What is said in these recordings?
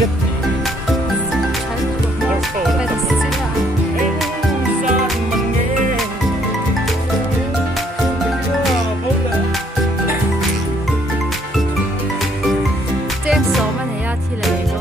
ไปตัดสินใจเจมส์มันเนี่ยที่ไหนก็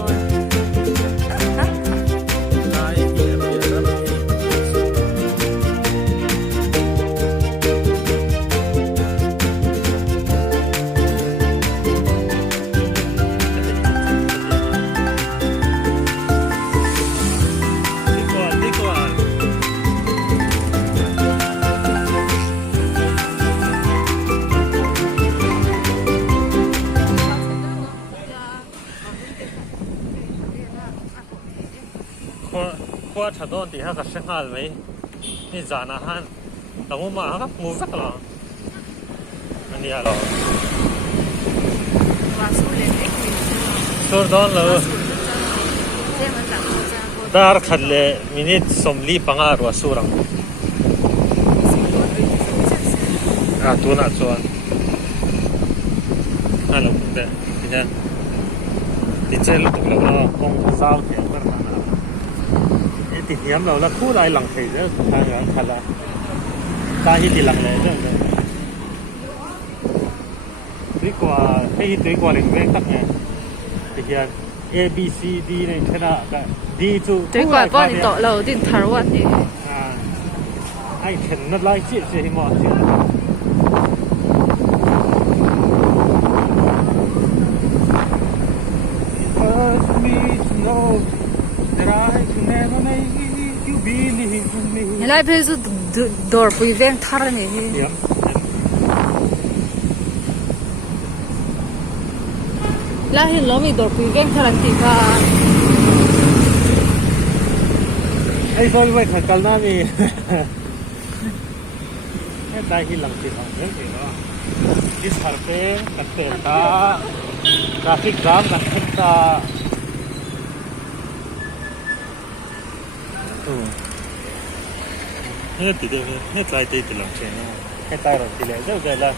ว่าถนนที่เขาเส้นหาไหมนี่จานอาหารแต่ว่ามาเขามูสักหรออันนี้หรอสุดอนเลยดาร์ขัดเลยมินิสมลีปังอารัวสุรังตัวน่ะส่วนฮัลโหลเด็กเนี่ยดิเจลุตุกแล้วคงสาวเที่ยวกันมาติดเหี้ยมเราแล้วคู่ลายหลังเสียทางหลังคันละตาที่ติดหลังเลยเรื่องเลยดีกว่าให้ดีกว่าเรื่องแม่ตักไงติดเหี้ย A B C D ในชนะก็ดีจุดดีกว่าป้อนโตเราดิ้นทารวัตนี่ไอ้เข็นนั่นไล่เจี๊ยเสียหมดไล่เพลสุดดอร์ปุยเวงทาร์นี่ไล่เห็นล้อมีดอร์ปุยเวงทาร์ที่ค่ะไอ้คนไปขัดกันหน้ามีแค่ได้ที่หลังติดของเรื่องสิเนาะดิสคาร์เฟ่กัดเตะตาทราฟิกจัมกัดเตะตาเนี่ยติดเดียวเนี่ยใจติดหลังเชนแค่ใจหลังติดเลยเจ้าใจละ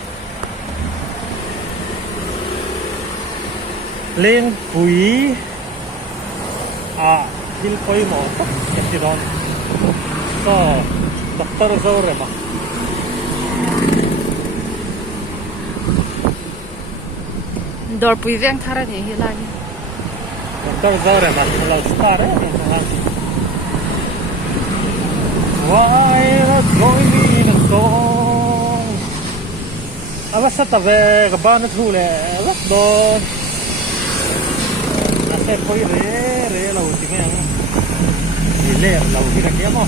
เล่นปุ๋ยฮิลคุยหมอสักที่ร้อนก็ด็อกเตอร์เจ้าเลยมั้งดอร์ปุยเวงทาร์นี่ฮิลานี่ด็อกเตอร์เจ้าเลยมั้งเราสตาร์เนี่ยนะ Why not join me in a song? Basta tabi kabana thule basta nase koi re lau tinge ang ile lau ki ka mo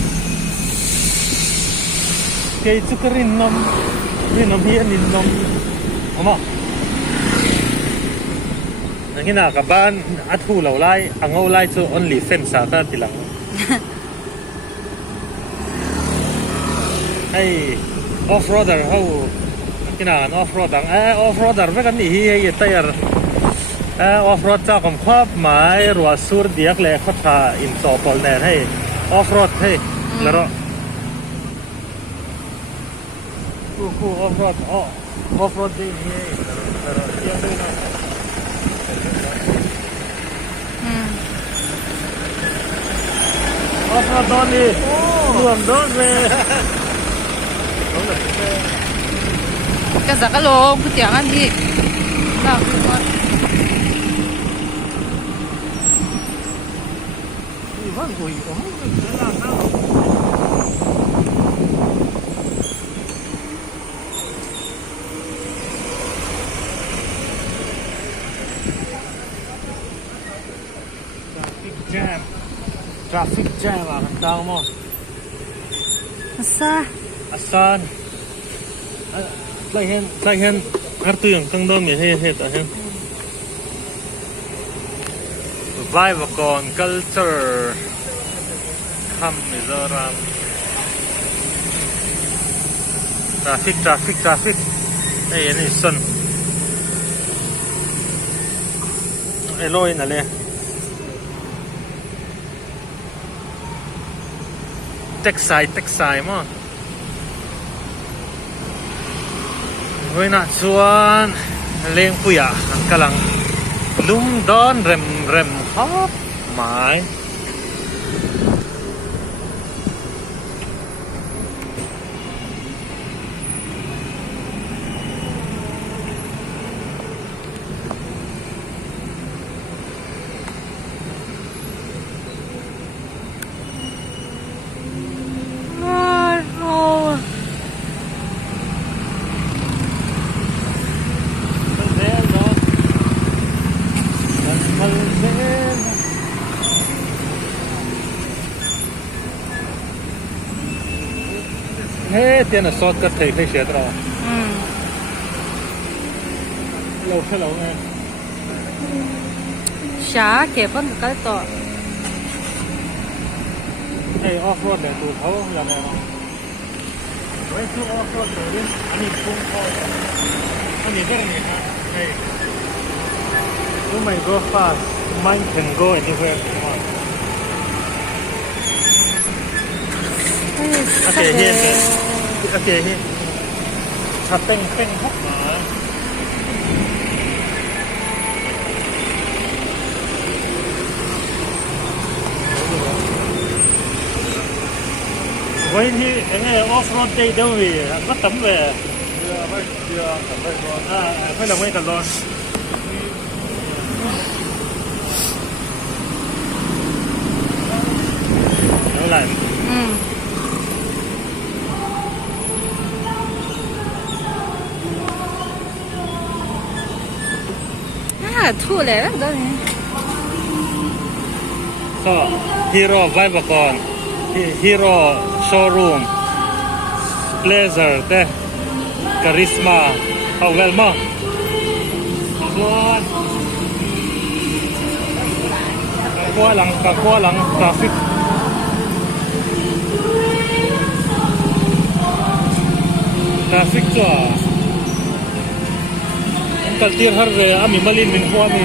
kei chukarin nom hi anin nom ama nangina kaban athu lau lai angau lai chu only fence sa ta tilangไอ้ออฟโรดเดอร์เขาที่นั่นออฟโรดดังออฟโรดเดอร์ไม่กันนี่เฮียแต่ยังออฟโรดเจ้าของครอบหมายรัวสูร์เดียกเลยเขาทาอินโซปอลเนนให้ออฟโรดให้แล้วคู่ออฟโรดออฟโรดดีนี่แล้วเที่ยวด้วยนะออฟโรดโดนดิรวมโดนเลยกันสักกะโลก๋วยเตี๋ยวอันที่เราคือว่าทราฟิกแจมกันดาวมั้งอัสซาใส่เห็นอาร์ตุยังกังโดนมีเฮ็ดอะไรvibe ก่อน culture คำมิโซรัม traffic ไอ้นี่ส่วนไอ้ลอยนั่นเลยเท็กไซมั้งเว้ยนะส่วนเลี้ยงปุยอ่ะกำลัง ลุ่มดอนเร็มครับหมายเฮ้เตียนสอดก็เทให้เสียตลอดเราแค่เราไง ช้าเก็บมันก็ต่อ ไอ้ออฟโรดเนี่ยตัวเขาอย่างไรไว้คือออฟโรดเลยอันนี้พุ่งเข้าอันนี้ก็นี่ฮะไอ้ You might go fast mine can go anywhere you want Okay here Okay here ชัดเป้งฮอกมาไว้ที่ไอ้ออฟโรดได้ด้วยก็ตั้มเลยไม่ละไม่กันร้อนเท่าไหร่ถูกเลยแล้วตอนนี้ก็ฮีโร่ไวบกอนฮีโร่โชว์รูมเลเซอร์เต้คาริสมาเอาเวลมากัวหลังทราฟิกจ้ะอันที่ฮาร์เรย์อามีมาลินมินหัวมี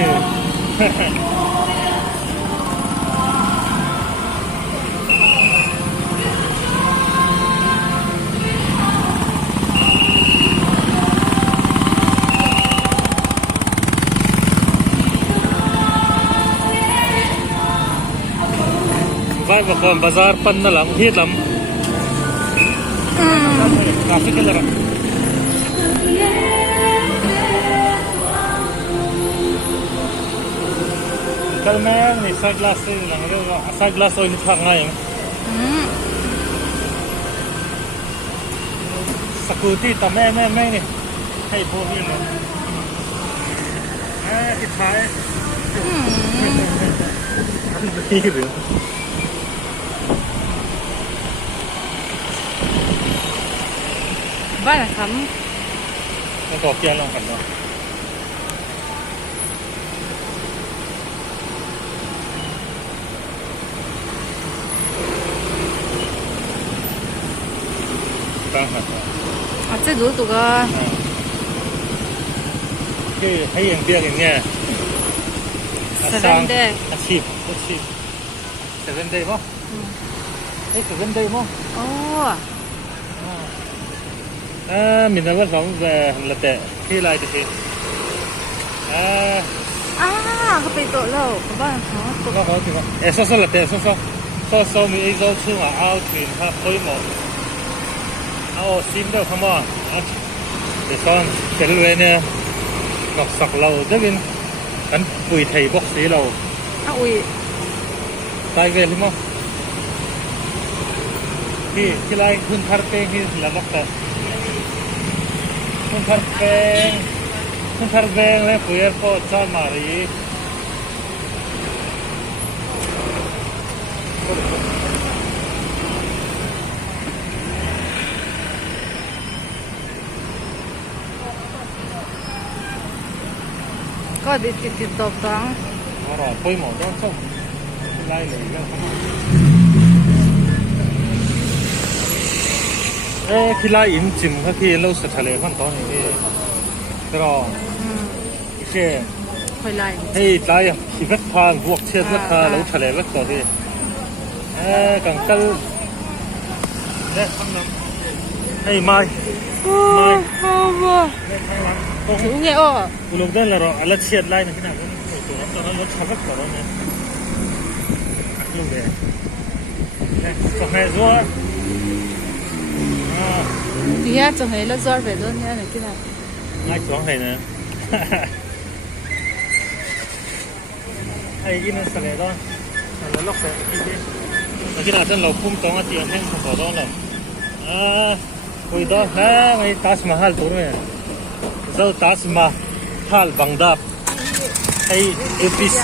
ไว้บอกก่อนบาซาร์ปันนั่นหลังที่ลำทราฟิกกันเลยก็แม่นี่ใส่กลาสหลังเรียกว่าใส่กลาสโอ้ยนี่ทางไงสกูตี้แต่แม่นี่ให้พวกนี้เลยอีกท้ายนี่หรือบ้านคำมันต่อเกียร์ลองกันเนาะตั้งหัด这如这个คือให้อย่างเดียวอย่างเงี้ย7 day อาชีพ7 day มั้ง7 day มั้งมีนักว่าสองแบบละแต่ที่ไรจะเป็นเขาไปโตแล้วบ้านเขาก็เขาถือว่าซ้อละแต่ซ้อมีไอ้เจ้าชื่อว่าเอาถึงถ้าเคยหมดเอาซิมเดอร์ข้างบนเดี๋ยวซ้อนเป็นเลยเนี่ยกอกสักเราจะเป็นกันปุ๋ยไทยบอกสีเราอุ้ยตายเวรหรือมั้งที่ไรคุณทาร์เปงที่ละบอกแต่คุณทาร์เปงเลยปุ๋ยก็จะมารีก็ติดต่อกันรอปุ๋ยหมดต้องส่งไล่เลยแล้วที่ไล่อินจิมก็ที่เราสุดทะเลขั้นตอนนี้รอเช่ค่อยไล่ให้ไล่ที่เวททางบวกเชือกเวททางเราทะเลเวทต่อที่กังกัลเนี่ยข้างนั้นให้ไม้ถึงไงอ้อกูลงได้แล้วรออะไรเชียดไล่นะที่ไหน ตอนนั้นรถชนรถก่อนเนี่ยอยู่เลยก็ให้ซัว你呀，总系了做肥多呢，你记得？ง่ายสองให้นะไอ้กินนั่นสลัดด้วยแล้วล็อกเลยอีกทีเมื่อกี้น่ะท่านเราพุ่มตรงอ่ะเตียงแห้งของเราแล้วคุยด้วยฮะไม่ทัสมาฮัลตัวเนี่ยเจ้าทัสมาฮัลบังดับไอ้ UPC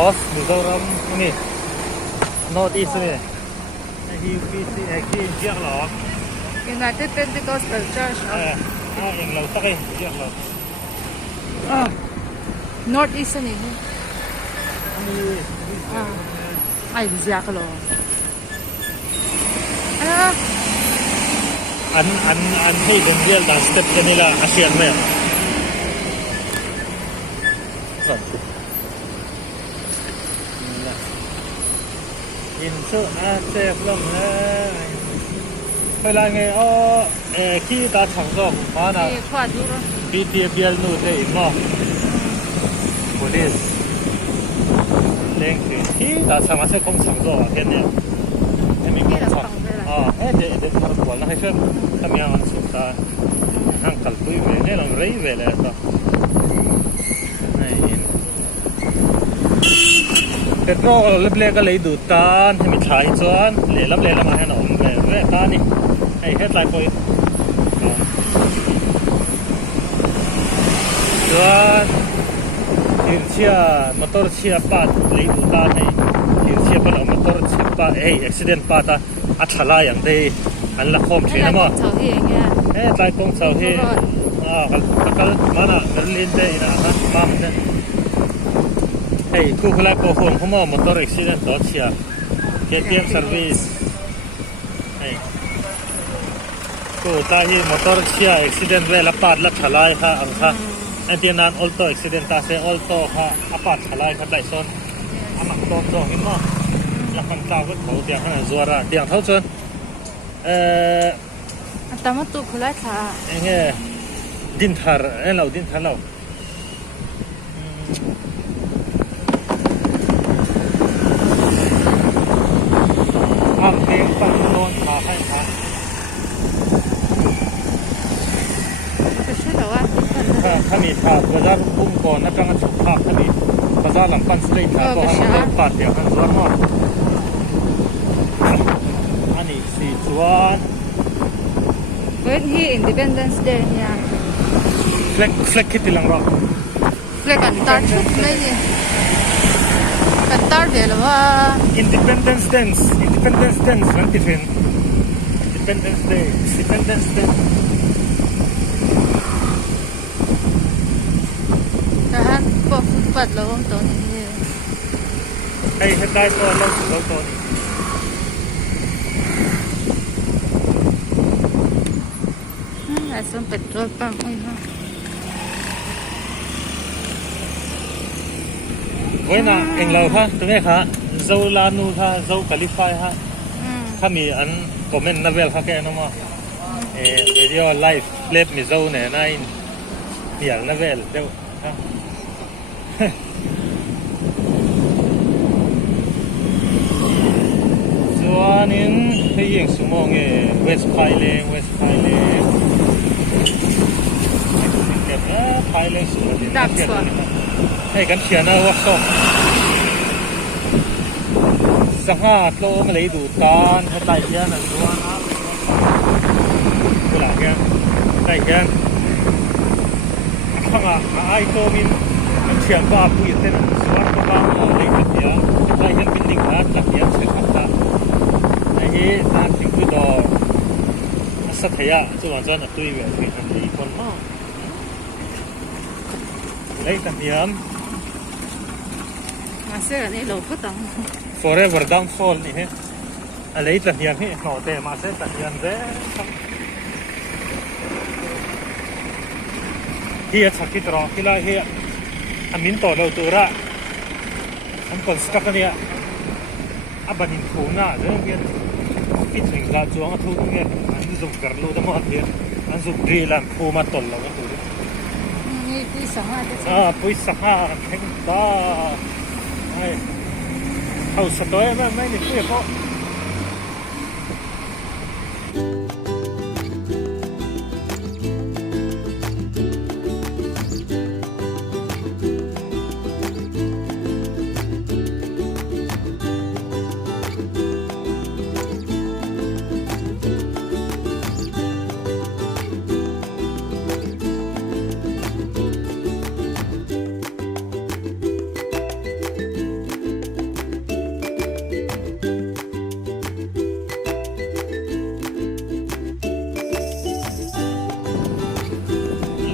of มิโซรัมนี่ North East เนี่ยไอ้ UPC ไอ้ที่เรียกหรอUnited Pentecostal Church of อย่างเราสักไอ้เรียกเรา North East นี่ไอ้บิจากโลอันให้เดินเรียลดันสเต็ปกันนี่ละอาเซียนไหมอินเซอร์เซฟลงเวลาไงขี้ตาถังก็มานะขวาดูร้บีทีเบียลนู่นเลยมั้ง police เลี้ยงคือขี้ตาถังมาเสียคงถังก็แค่นี้ไม่มีคงถังเด็กทำก่อนนะให้เชื่อทำยังไงสุดท้ายห้างกัลปุยเวเนี่ยลองเรียเวเลยต่อเด็กก็เล็บๆก็เลยดูตาให้มีชายจวนเลี้ยรับเลี้ยมาให้หน่อยเว้ยตานี่ไอ้เฮ็ดลายปุยจวนหินเชียมอเตอร์เชียปัดเลยดูตาให้หินเชียปัดมอเตอร์เชียปัดอุบิเหตุปัดอัชลาอย่างเดียอันละคมเชียนะมั้งลายกงเสาที่ก็มานะเบอร์ลินเดย์นะฮะมาเนี่ยคู่คลายโปรโฟนเขามอเตอร์อุบิเหตุต่อเชียKTM service ก็ตาฮีมอเตอร์เชียอุบิเหตุเวลาปัดละทลายค่ะอันค่ะอันที่นั้นออลโต้อุบิเหตุตาเซออลโต้ค่ะปัดทลายค่ะได้ส่วนอันนั้นโดนโดนเห็นมั้ยแล้วมันตาก็เขาเดียงขนาดจัวระเดียงเท่าจนแต่มาตุคุลาท่าดินทาร์เราดินทาร์เราเพลงฟังโดนขาให้ขาถ้ามีภาพก็จะพุ่งก่อนนะจังชุดภาพถ้ามีภาษาหลังปันสเลย์ภาพก็ให้มันปัดเดี๋ยวมันจะรอดอันนี้สี่ส่วนWhen he Independence Day เนี่ยflag คิดที่หลังรอ flag กันตาชุดไม่เนี่ยกันตาเดี๋ยวว่า Independence Dance นั่นที่เป็น Independence Day แต่ฮะพวกฟุตบอลเราต้องตัวนี้ไอ้ได้ตัวเราตัวนี้ไอ้ส้มเป็ดรถปั๊มอุ้ยฮะเว้ยนะเอ็งเราค่ะตรงนี้ค่ะเจ้าลานูค่ะเจ้าคาลิฟายค่ะถ้ามีอันคอมเมนต์นั่นเวลค่ะแกน้องมาวิดีโอไลฟ์เล็บมีเจ้าเนี่ยนายเนี่ยนั่นเวลเดี๋ยวค่ะส่วนนี้ให้ยิงสมองเวสไพเลงเก็บไพเลงสุดที่ดับสวนให้กันเขียนนะว่าส่งสังหารโลมาเลยดูตอนให้ไต่เขียนนะส่วนนะกูหลังกันไต่เขียนข้างอ่ะไอ้ตัวมินเขียนว่าผู้หญิงเต้นส่วนก็ว่าเลยเขียนไต่เขียนเป็นลิงก์นะหลักเขียนสุดท้ายไอ้ที่นั่นถึงคือดอสัตยาจุดวันจันทร์ตุยเวทีทันทีคนมากเลยตัดยามมาเสื้อนี่เราก็ต้อง forever downfall นี่ฮะอะไรตัดยามที่หน่อแต่มาเส้นตัดยามเด้เฮียสักที่ตรอที่ละเฮียอามินต่อเราตัวละอันก่อนสกัดเนี่ยอับบันินทูน่าเรื่องเงี้ยคิดถึงลาจวงทูเงี้ยอันนี้ส่งกระโดดมาเฮียอันส่งกรีลันทูมาตลเราก็ตัว นี่ที่สองอาจจะ ปุ้ยสหาแข่งต่อให้เอาสตอยไม่ได้คุยเพราะ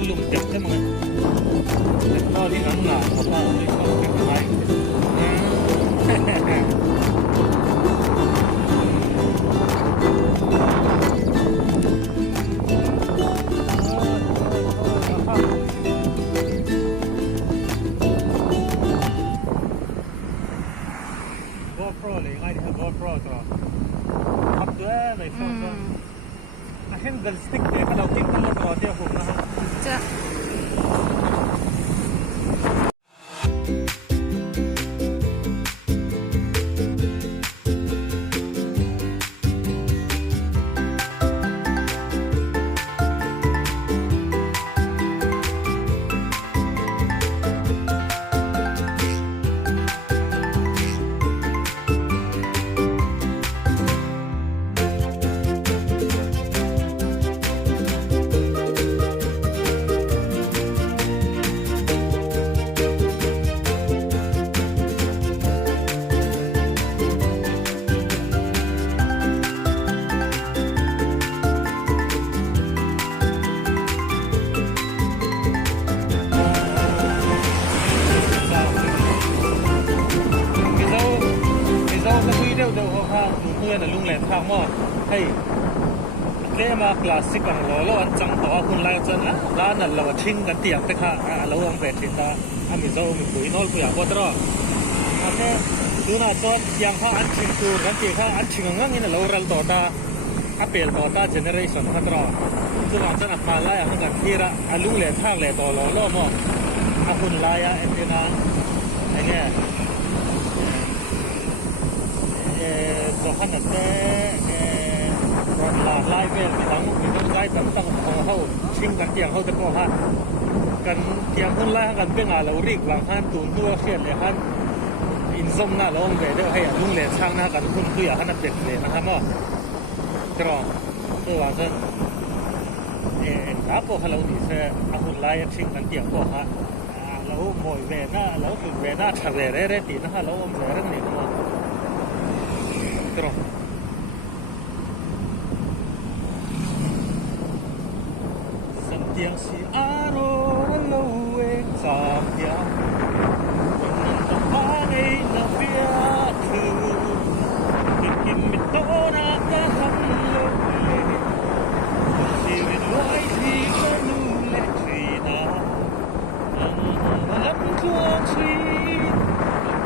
ลุมเต็มได้มั้งแต่ก็ที่หลังหนาเพราะว่าไม่ชอบแข่งอะไรGoPro เลยง่ายที่ GoPro ตัวขับด้วยเลยชอบตัวเห็นเดลสติ๊กเนี่ยเราติดตั้งรถเดียวผมนะฮะ จะ เมื่อลุงแหลมข้างหม้อให้เรียมาคลาสสิกของเราแล้วอันจังต่อคุณไล่จนนะร้านนั้นเราทิ้งกันเตียงไปค่ะเราอังเบรทิ้งตาอามิโซมีปุ๋ยนอลปุ๋ยอ่ะก็ตรอโอเคดูน่าจนยังข้าอันทิ้งตัวกันที่ข้าอันทิ้งงั้นนี่เราเรลต่อตาอัปเปลต่อตาเจเนอเรชั่นข้าตรอดูน่าจนอันมาไล่หันกันที่ระลุงแหลมข้างแหลมต่อเราล้อมอาคุณไล่เอ็นดีนะไอ้เนี่ยตัวขันนั่นแต่รถลาไล่เวลมีทั้งมีทั้งไล่ตั้งของเขาชิงกันเตียงเขาจะก็ฮะกันเตียงคนไล่กันเป็นอะไรเราเรียกบางท่านตูนตัวเขียนเลยท่านอินส้มหน้าลงเดี๋ยวให้ลุงเหลนช่างหน้ากันคุณคืออยากให้นับเป็ดเลยนะครับว่ากรองตัวว่าเส้นรับพวกเราดีเสียอาคุณไล่ชิงกันเตียงก็ฮะเราโมยเวน่าเราถึงเวน่าทะเลได้ตีนะฮะเราอมเสียเรื่องนี้นะTerus Sentiang si aro luwing sampiang Menentang panay na biyaku Bikin mito na kahamlog Siwin wa'y di manulit Trina Ang malam tuwang sweet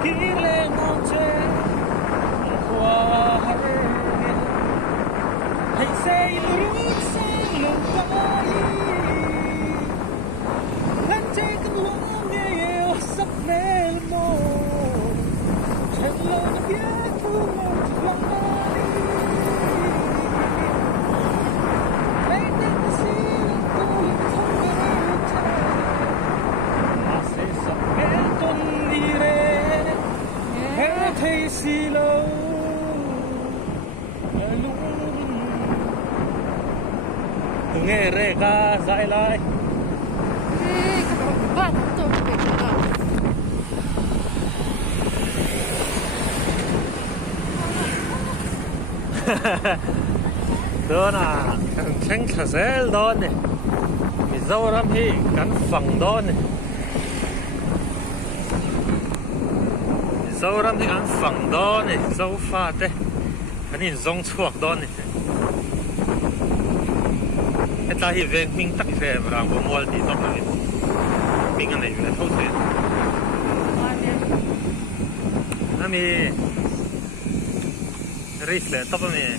Kileng ang jen Hãy say lúc sang lúc bay Lần trên cánh hoa nghe yêu sắp mê mồ Chân lâu nó biết thu một lòng bay Hãy tên ta xin tôi không ngờ thơ Mà sẽ sắp mê tuần đi rê Hãy thấy xì lâu nghe rê ca dại lại các bạn tôi phải đó là tranh khả dễ đó này mình dâu lắm thì cắn phẳng đó này dâu lắm thì cắn phẳng đó này dâu pha thế cái này giống chuột đó này cái ta thì về mình tắc về và làm mua thì tóc này mình cái này là thâu thuế nó mi race là tóc này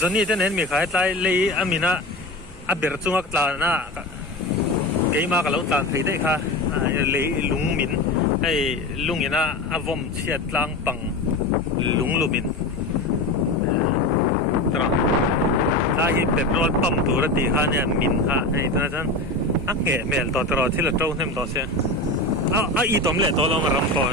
จนนี่จะเน้นมีขายใจเลยอามินะอับเบิร์จุงกตานะเกี่ยมากับเราตาที่ได้ค่ะเลยลุงมินไอ้ลุงนี่นะอาวมเชียดลังปังลุงลุมินตราถ้าที่เป็นรถปั๊มตัวรถดีค่ะเนี่ยมินค่ะไอ้ท่านท่านอักเงะเมลต่อตลอดที่เราโจ้เต็มต่อเสียอีตอมเล่ตัวเรามารำพอ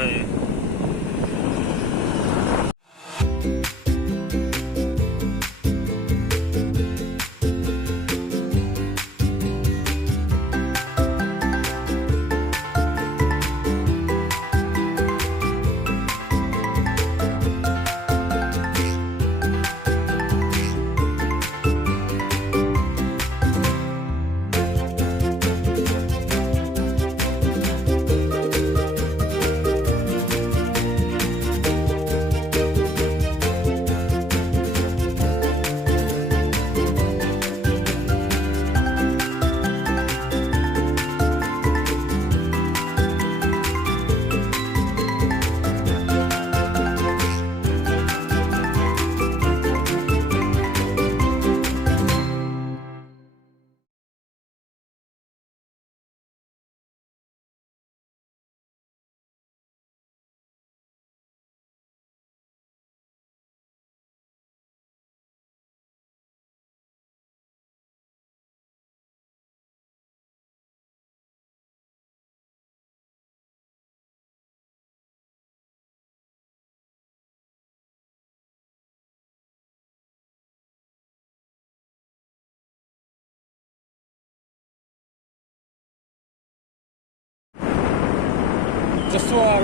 Joshua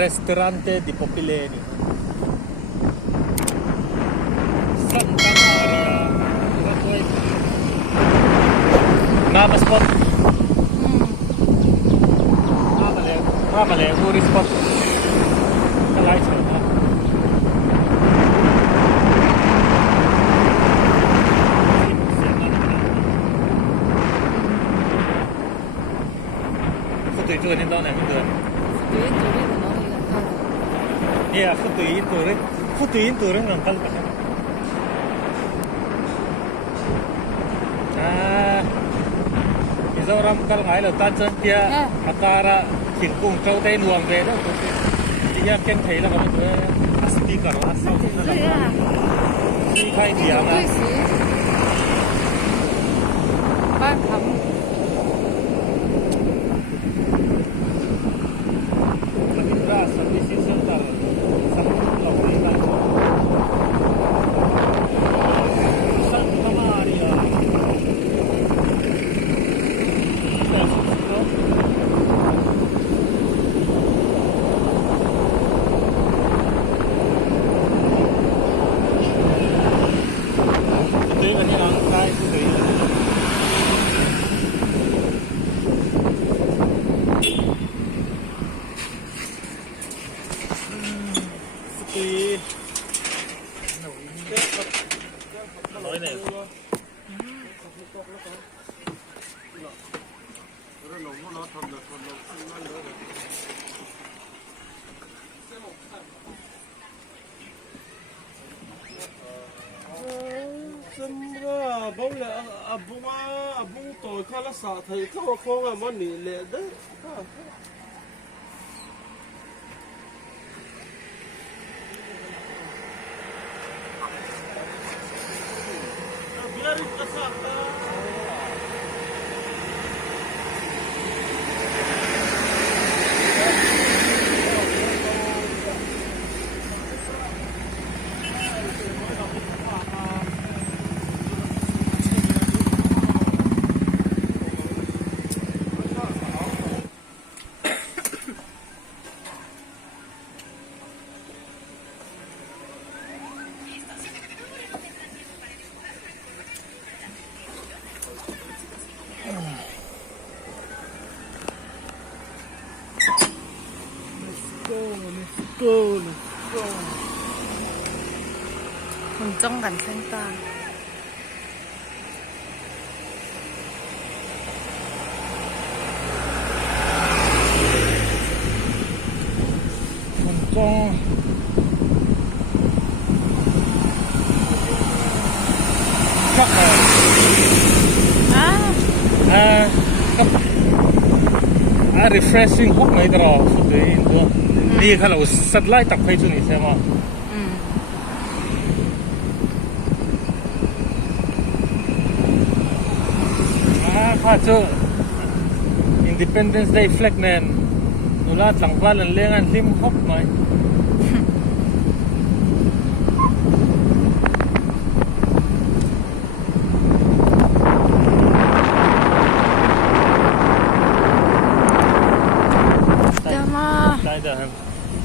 Ristorante di Popileni Santa Maria Nama spot Nama le Uri spot Kalai spot Tùy chua nên đó này mình được. Yeah, phút tùy tùy đấy làm phân cả. Bây giờ ram kalau ngai là tan chân kia, akara chỉnh cùng trâu tây luồng về đó. Chị em khen thấy là có một cái asti cả rồi, asti nó là gì khai tiếng à? Ban thắm. Service center Santa Maria Santa Maria Itu kan yang angkai itu nói này Sembra bau le abung toy khala sa thai khaw khonga mani le de biar kasata go. มันจ้องกันเส้นตา trong chắc là cấp refreshing hốc này đó số đấy đi khai là sắt lại tập hay chút này xem mà khai chứ Independence Day flag man nó là chẳng qua lần lên ăn lim hốc mày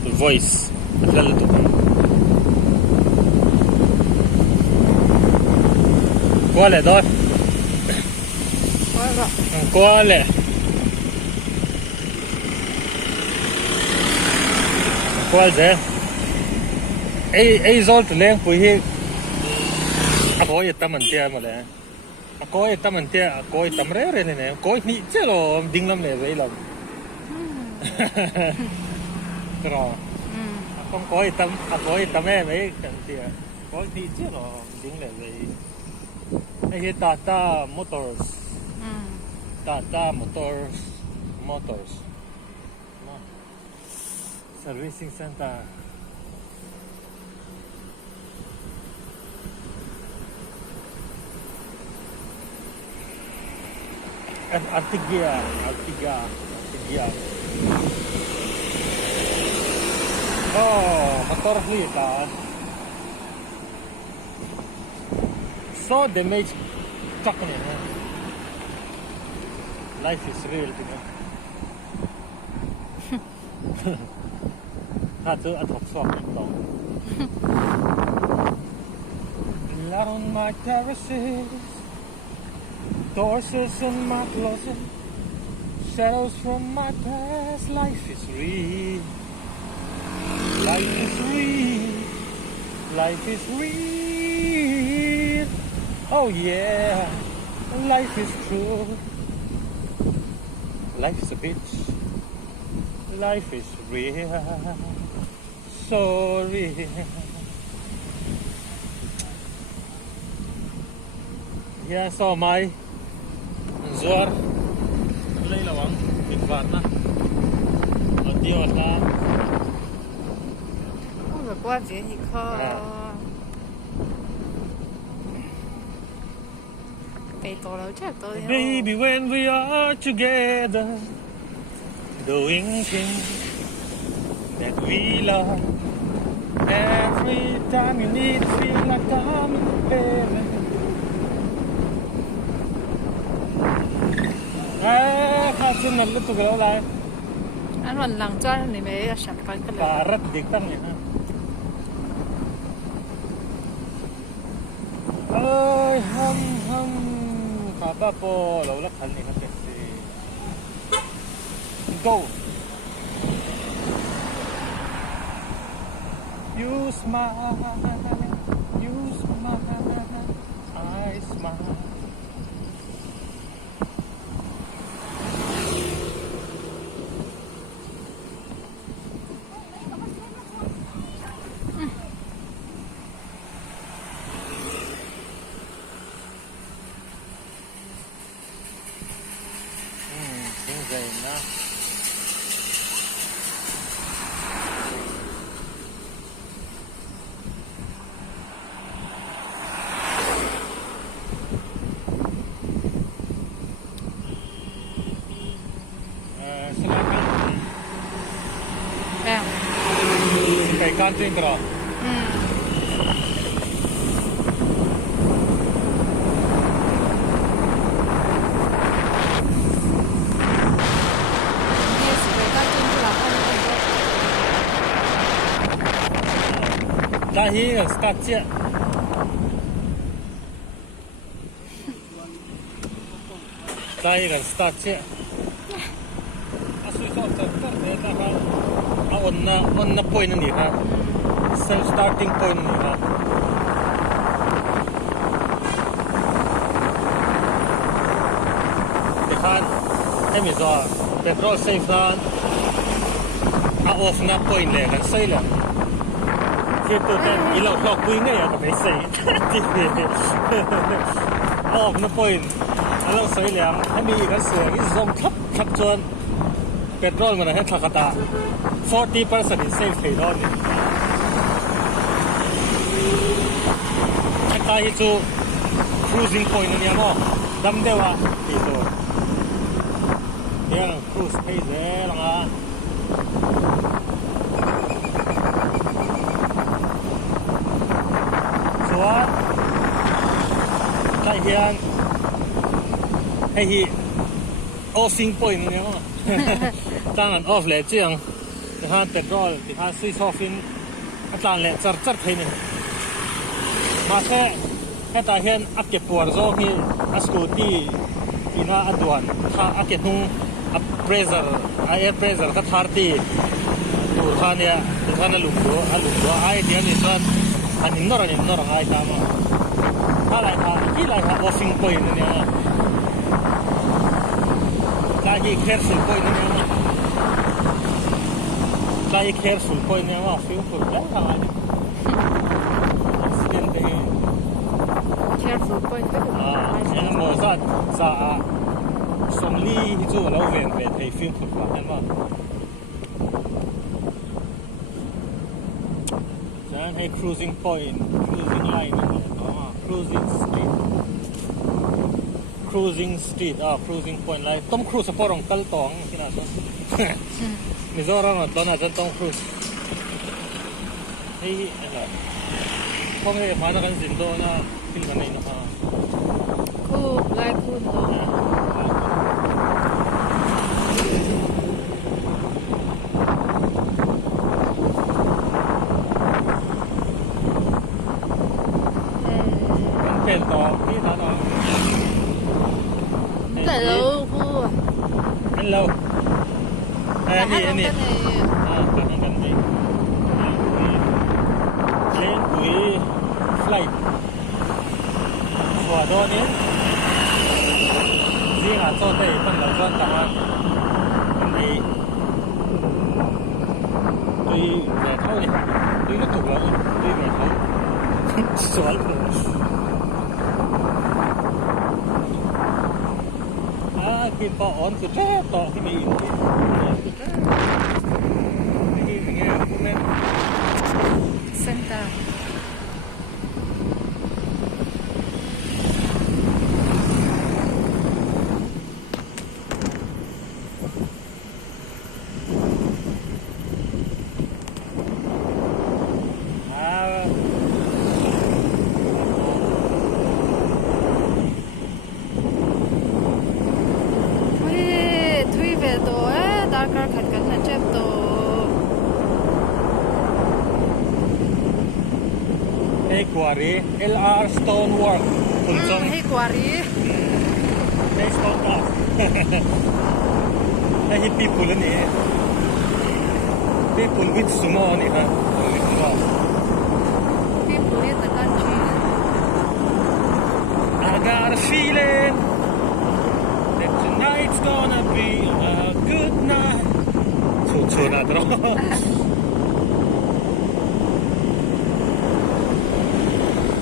the voice أتكلم قال دار قال قال زين أي زول تلين فيه أقوى تمن تيا ماله أقوى تمن تيا أقوى تمرة رهنه أقوى ني چلو دينغلام له زي لام ترى không có tâm em ấy thì có thì chứ nó đúng là vậy cái Tata Motors Tata Motors Servicing Center Artigia motor lihat so damage truck ni life is real tuถ้าเจออัดสอบต่อ Light on my terraces torches in my closet shadows from my past life is real Life is real, life is real, oh yeah, life is true, life is a bitch, life is real, so real. Yeah, so my Zuar, lấy là bằng biệt vạn na, ở tiêu ta. qua chuyện gì khó về tổ đâu chắc tôi Baby when we are together doing things that we love every time you need feel like I'm baby khai chân nằm lúc tôi lại anh hoàn lặng cho anh này mới sẵn cái là rất điệt tăng vậy ha ơi hâm khá ba po lâu lắc hành này hết go you smile I smile dày nó cái can trên đó Dahi start chưa Dahi kan start chưa Asu so start để ta ha on na point ni ha self starting point ni ha để khan em mi zo petrol safe khan ถ้า off นะ point เลยกันใส่เลยคือตัวแต่อีเราหลอกคุยไงอะไม่ใส่ที่off นะ point เราใส่แล้วให้มีกันเสืออีส่งขับจนเปโตรมันให้ทักตา40% is safe ให้รอดเนี่ยถ้าใครจะ cruising point เนี่ยมั้งดำเดียวอะที่ตัวเนี่ย cruise pace แล้วนะส่วนใครเห็นให้ฮี offing point เนี่ยมั้งตั้งอัน off เลยเจียงที่ห้าเปโตรที่ห้า switch offing อาจารย์เลยจัดให้เนี่ยมาแค่ตาเห็นอักเก็บปวดโซ่ที่อัสกูตี้ที่น่าอัดวนถ้าอักเก็บนุ่งอัพเพรสเซอร์แอร์เพรสเซอร์ก็ทาร์ตีดูท่านเนี่ยดูท่านลุงดูไอ้เดียนี่ท่านอันนี้นอร์ไอ้ตามาอะไรที่ไรออฟฟิงพอยต์เนี่ยลายแคร์ฟูลพอยต์เนี่ยลายแคร์ฟูลพอยต์เนี่ยว่าฟิลฟูลแล้วอะไรสิ่งที่careful point ก็ถูก ยังโมซัดซาสมลีที่จู่เราเวียนไปให้ฟิลฟูลกว่าเห็นป่ะฉะนั้นให้ cruising point cruising line นี่cruising street cruising point ไรต้อง cruise เฉพาะตรงกัลตองที่น่าสนมิโซรัมตอนนั้นจะต้อง cruise นี่อะไรพวกนี้พานักการสินโดนะขึ้นกันเลยนะฮะคู่ลายคู่เนาะเป็นต่อที่ท่านอ่ะแต่เราคู่เป็นเราอันนี้กันกันไปเล่นคุยไฟล์หัวโดนนี้ที่หาโซ่เตะเป็นเราส่วนต่างกันดีดีแต่เท่านี้ดีก็ถูกแล้วดีแต่เท่าสวนกินปออ่อนคือแค่ต่อที่มีอยู่นี่อย่างเงี้ยแม่เส้นตาQuarry LR Stonework คุณจงให้กว่ารีให้ Stonework ให้ฮิปปี้ปุ่นนี่ฮิปปี้ปุ่นวิดสุโม่นี่ฮะพี่ปุ่นแต่กันชี I got a feeling that tonight's gonna be a good night ชูนะตรง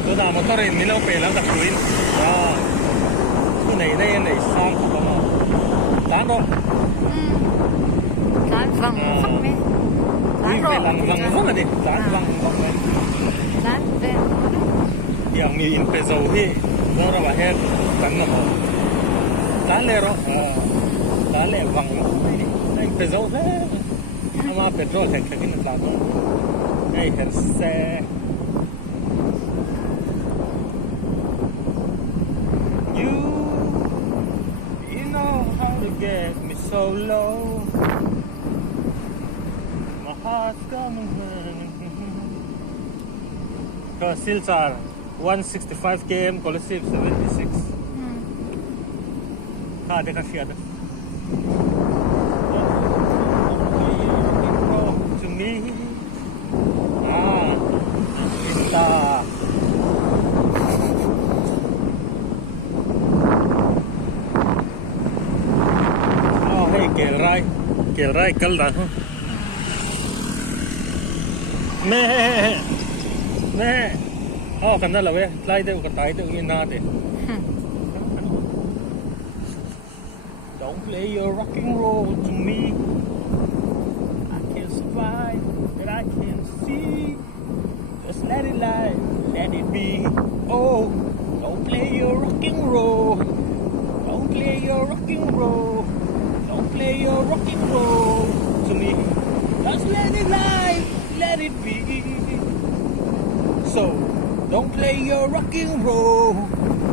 ตัวน้ำมอเตอร์นี่เราไปแล้วกับคุยคือไหนได้ไหนสร้างของเราร้านเราร้านฟังไหมร้านเราฟังฟังอะไรร้านฟังไหมร้านเป็นอย่างมีอินเปโซที่เราว่าเฮ็ดกันนะมั้งร้านเลยหรอร้านเลยฟังอินเปโซแค่เอามาเป็นโรคแข่งกันนั่นร้านไอ้เห็นแซ่ You know how to get me so low. My heart's coming running. Because Silchar 165 km, Colosseum 76. Kade ka siya. To me. Ista. Keel rai kal rहा แม่แม่อ๋อกันนั่นแหละเว้ยไล่เด็กกับตายเด็กยินนาเด็ Don't play your rocking roll to me. I can survive, but I can see. Just let it lie, let it be. Oh, don't play your rocking roll. Don't play your rocking roll. Don't play your rocking roll to me. Just let it lie, let it be. So, don't play your rocking roll.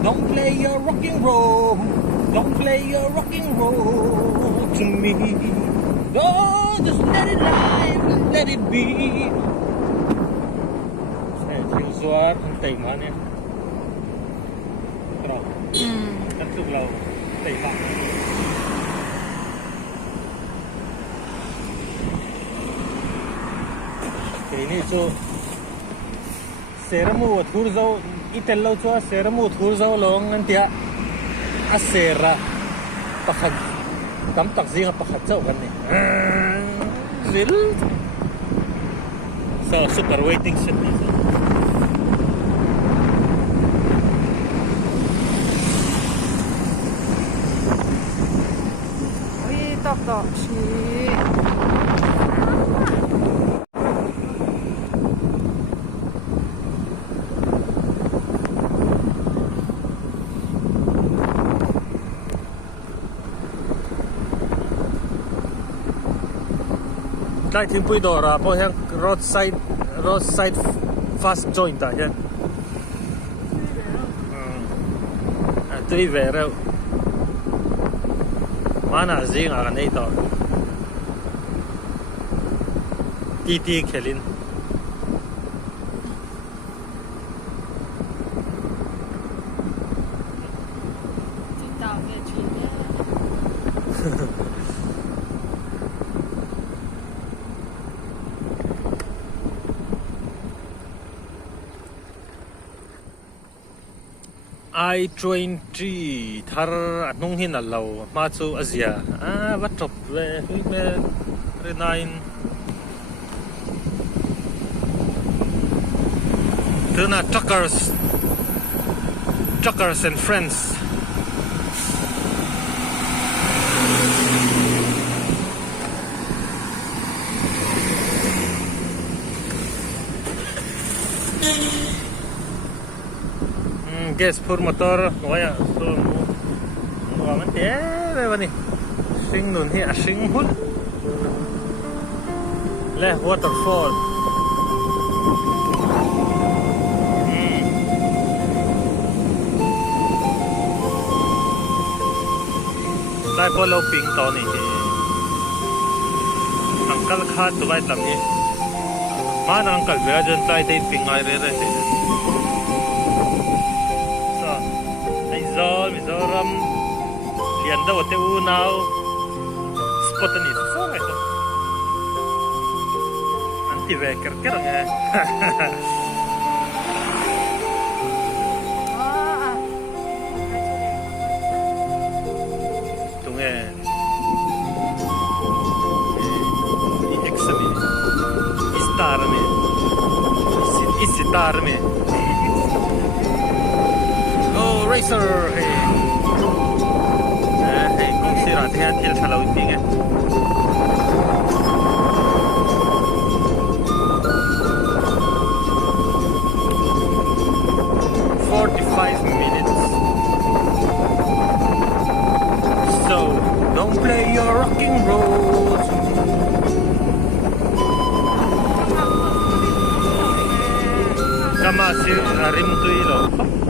Don't play your rocking roll. Don't play your rocking roll to me. Oh, just let it lie, let it be. Thiếu soát thằng tỉnh mà nè. Rồi. Cắt chụp lầu tỉnh bạn. Cái này cho seramu thur dâu itel lo cho seramu thur dâu long anh tia. Asera pakhat tam tak zinga pakhat chau kan ni zil so super waiting set ni Ui, tok tok si. Dai thim pui do ra po hang roadside fast joint ta ya tui ve reu mana zinga kan ei to ti khelin Ti tao ve chi ne. I-20 thar anung hin allo ma chu azia va top ve hui me renain tuna truckers and friends gas pur motor noya so no man te bani sing nun hi a sing hul le waterfall dai polo ping to ni uncle khat tu bai tam ni man uncle ve jon tai te ping ai re te Mizoram lian da wote u now spot ni so mai to anti ve ker nge tunge exami istar me racer hey hey kung sira thian thil thalo ting e 45 minutes so don't play your rocking roll kama si rim tuilo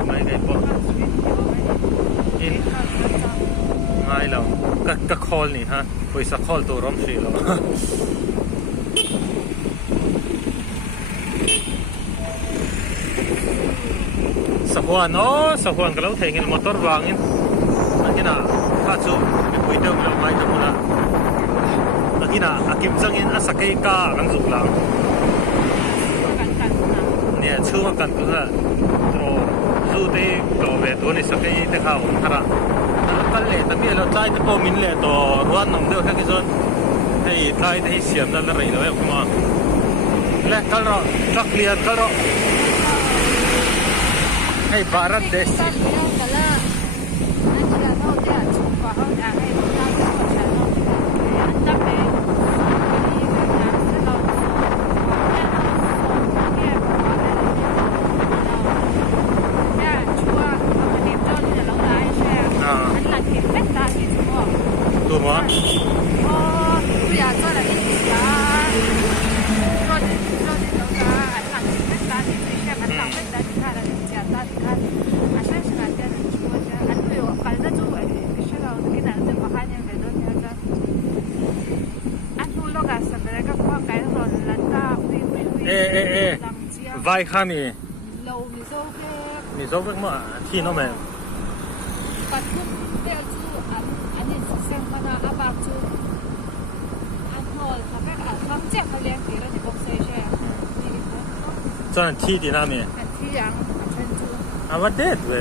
mai kai po ngay lâu các call này ha với sa call tổ rom xì lo sa huan kalau thengil motor wangin akina ha chu pui deu lo mai ta mula akina akim jangin asakai ka kan zuk lang ne chu kan tu ha tro zu te ko ve to ni sakai te kha hon thara kan le ta mi lo tai te po min le to ruan nong deu ha ki zon hei tai te siam na la rei lo e kuma le kalro clear kalro hey Bharat Desh tu mo vai khami mi zo vek mo thi no me cho nên thi thì nào mi à what did we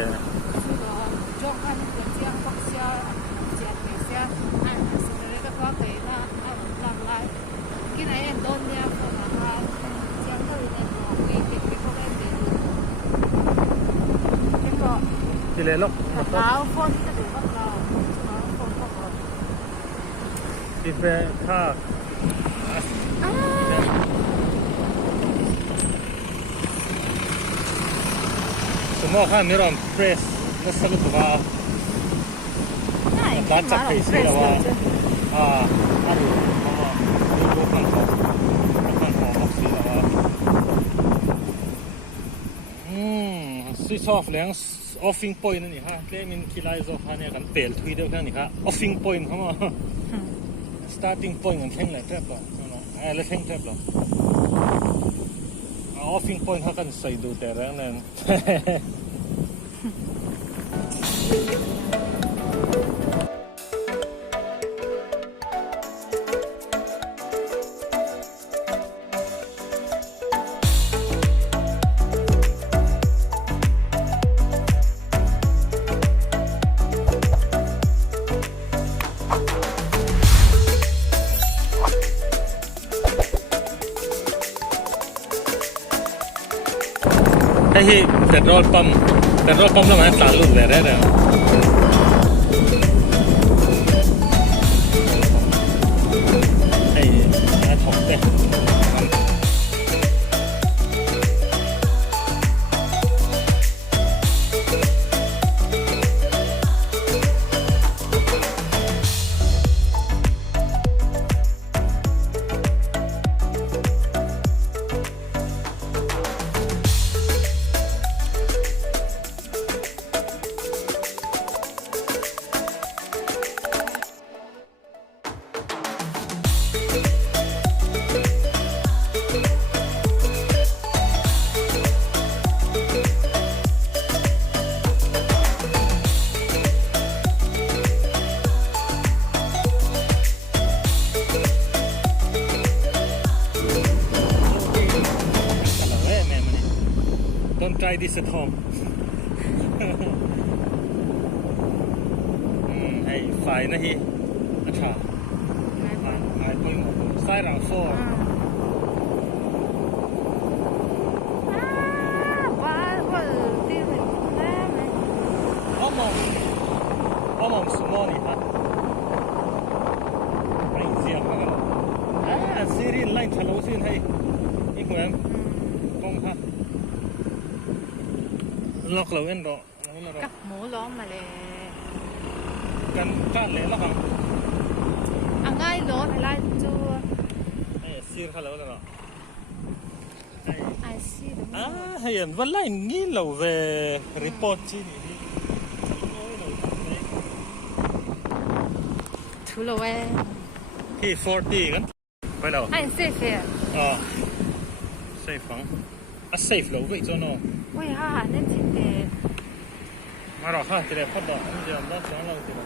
thì lấy lúc thì về ha semua kan ni ram press mesti lu tuh dah cak isi lah aduh mama lu bukan opsi lah switch off แล้ว offing point นี่ฮะเล่มินคิไลโซฮะเนี่ยกันเตลทุยเดียวกันนี่ฮะ offing point เขามา starting point กันแข่งเลยแทบหรอแล้วแข่งแทบหรอ offing point เขากันใส่ดูแต่แรงนั่นไอ้ที่แต่รถปั๊มแล้วมันสารลุดเลยได้เลยไอ้ถงเต้Don't try this at home ไอ้ไฟนะฮีอาชาไอ้ปุ้ยหมดไส้หลังโซ่อ้อมสมอนี่ฮะไอ้เสียงมันซีรีส์ไล่ทะลุสิ้นให้อีกเหมือนกงฮะล็อกเราเอ็นรอกับหมูล้อมมาเลยกันก้านเลยแล้วครับง่ายล้อไปไล่จูซีร์เขาแล้วเนาะไอซีเห็นวันไล่นี่เราเวรีพอร์ตที่นี่ถูเราเว้ที่40กันไปแล้วไอเซฟเซฟฟังเซฟเราเว้ยจ้าเนาะเว้ยฮ่านั่นจริงเด้มาหรอค่ะจะได้พอดอกนี่จะมาสอนเราสิครับ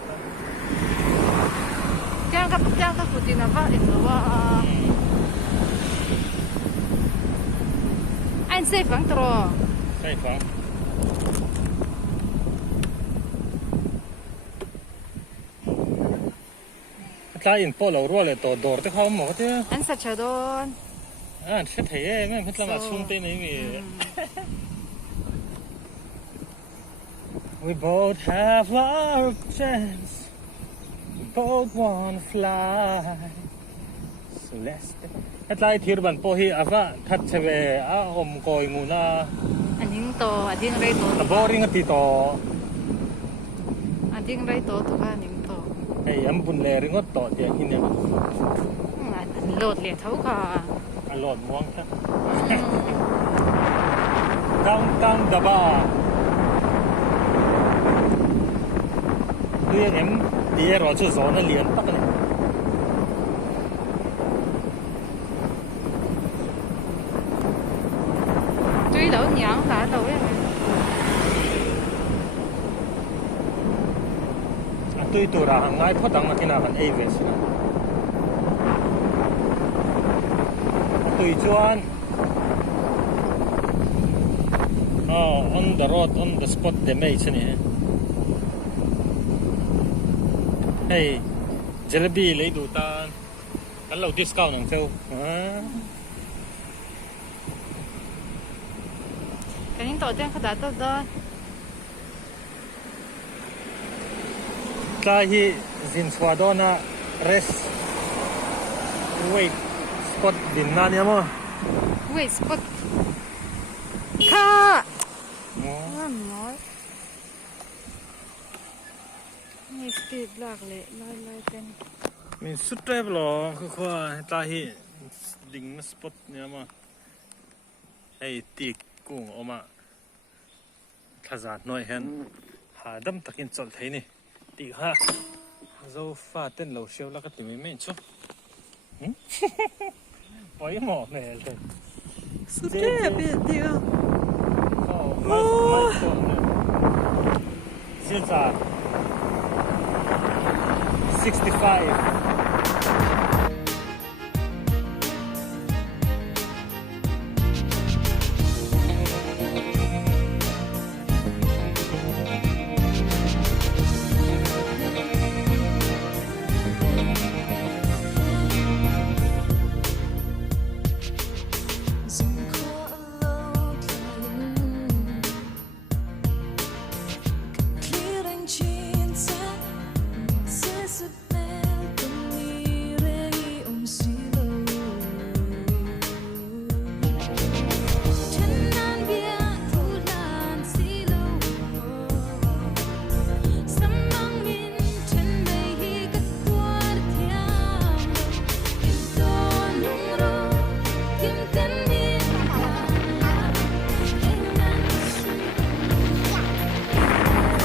这样个附近的话，你说ว่าอันเซฟังตัวใช่ฟังถ้าอินโปเรารัวเลยตัวดอร์ที่เขาหมดที่อันสัจจโดน shit hey man phit lama chung te nei mi we both have our chance we both want to fly so let's hetlai thir ban po hi ava that cheve a om koi nguna anh những to anh những ray to the boring ati to anh những ray to tụi anh những to hey am bun le ringot to te hin ne anh lột liền thấu cả a lot muang ta kang da ba riêng em đi rồi cho gió nó liền tắc này truy đổ nhãn đã đổ em tôi tụi ra hàng ngày phát đăng là thế nào hàng A về xin tôi chuan on the road on the spot để mấy xin nè hey jalebi lấy đủ ta ăn lâu discount nòng châu cái những to tênเขาđã tốt đó ta hi zin swadona rest wait spot din na niya mo wait spot ka anh nóiนี่สปีดลากเลยลอยเป็น mình xuất trip lo khoa ta hi ding spot niya mo hey tik kung oma thazat noi hen ha dam takin chol thei ni ti ha zo fa ten lo sheu la ka ti me chu oi mo ne leสุดยอดเดียว 现在65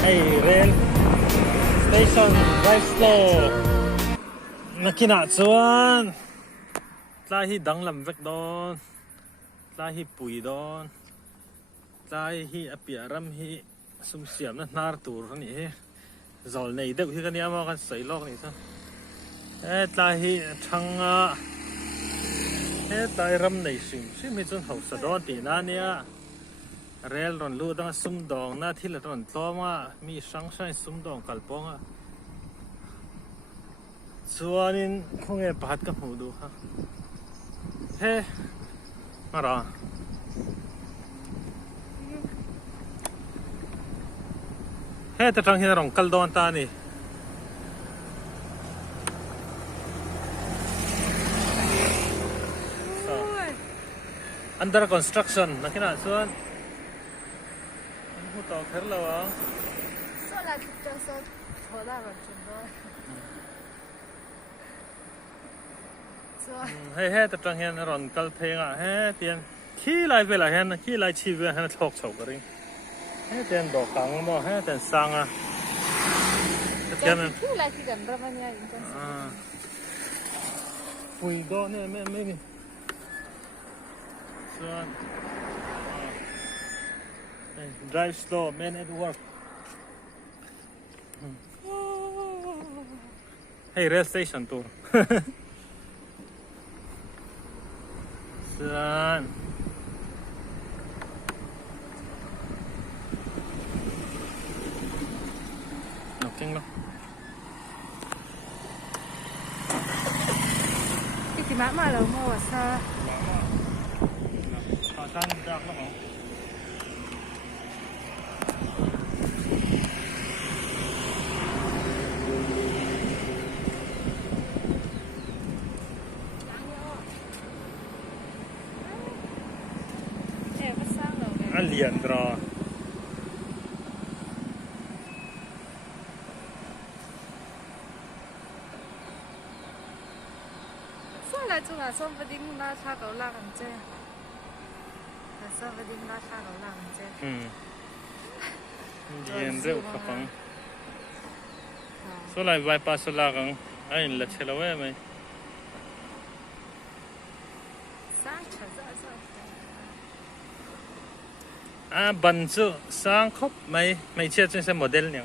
ไอ้เรนสเตชันไรสโตนักกินอาชวนลาฮีดังลำเวกดอนลาฮีปุยดอนลาฮีอภิรมฮีสุมเสียมนั่นนาร์ตูร์นี่จอลในเด็กที่กันเนี่ยมากันใส่ลอกนี่ซะลาฮีทั้งตายรำในซิไม่จนเขาสะดอนตีนาเนี่ยเรลรอนลูดังซุ่มดองหน้าที่ละรอนตัวมามีสังใช้ซุ่มดองกัลปองอ่ะส่วนนี้คงเอปัดกับหูดูฮะเฮ้มาละเฮ้แต่ทางที่รองกัลดอนตานี่under construction นักกินอาชวนหูต่อเพิ่มแล้วอ่ะส่วนอะไรจะส่วนโหดอะไรจุดด้วยเฮ้แต่จังเห็นรอนกัลเพลงอ่ะเฮ้เตียนขี้ลายไปละเห็นขี้ลายชีวิตเห็นทอกเฉากันริงเฮ้เตียนดอกกังบ่เฮ้เตียนสังอ่ะเตียนมันขี้ลายที่กันระบายเนี่ยปุ๋ยก็เนี่ยไม่มีส่วน drive slow man at work hey rail station tour ส่วนนกเก่งเนาะที่มาแล้วมัวซะ กันดักแล้วเหรออันเลียนรอ来做啊，说不定拉差狗拉很正，说不定拉差狗拉很正。เลียนเร็วครับผมส่วนไรไวป้าสุดละกันไอ้เล็กเชลเว่ไหมบรรจุสร้างครบไม่เชื่อจนใช้โมเดลเนี่ย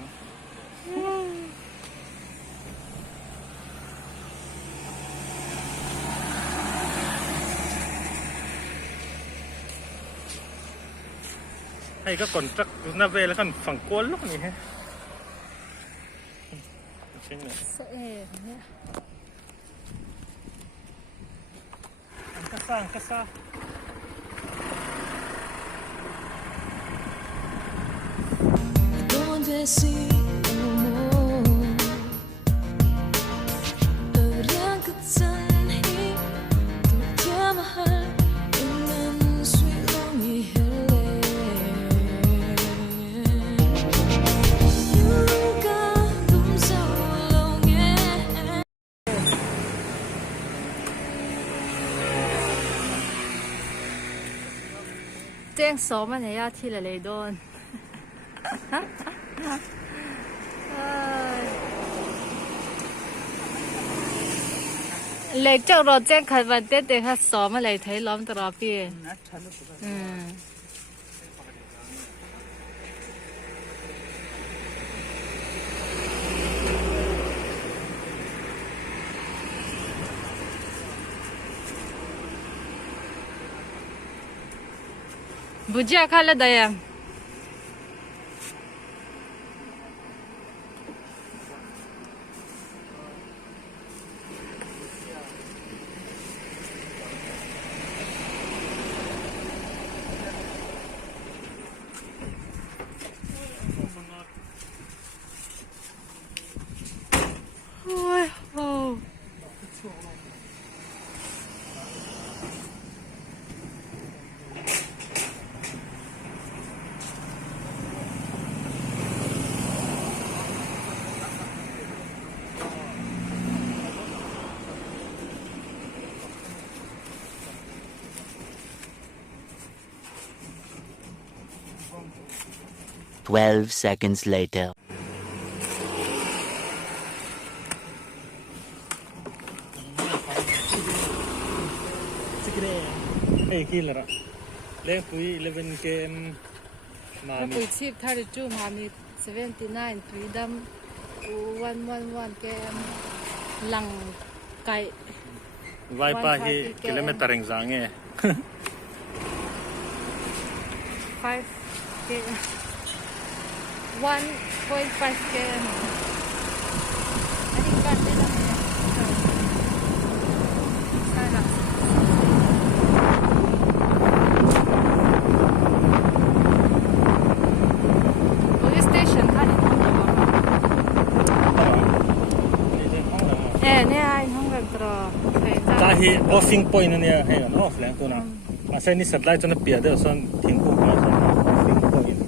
ให้ก็ก่อนจักนาเวแล้วกันฝั่งกวนลูกนี่ฮะใช่ไหมเนี่ยก็สร้างแจ้งสอมันเนี่ยยากที่เลยโดนเล็กเจ้ารถแจ้งขัดวันเต้ค่ะสอมาเลยไทยล้อมตลอดปีบุญยาค่ะละได้ยัง 12 seconds later. ไอ้กี่ละเล่นปุย11 เกมมา ถ้า มี ปุ๋ยชีพถ้าได้จูมามี79 freedom 111 เกมหลังไก่ ไวป้าที่กิโลเมตรเองจังเงี้ย 5 เกม 1.5 เกมอันนี้กันได้แล้วเนี่ยใช่ละ police station ค่ะเนี่ยไอ้ห้องแบบตรอจ้าฮีออฟฟิงพอยน์เนี่ยให้กันออฟแรงตัวน่ะอาศัยนี่สัตว์ไล่จนเปียเดียวส่วนทิ้งกูมาส่วนออฟฟิงพอยน์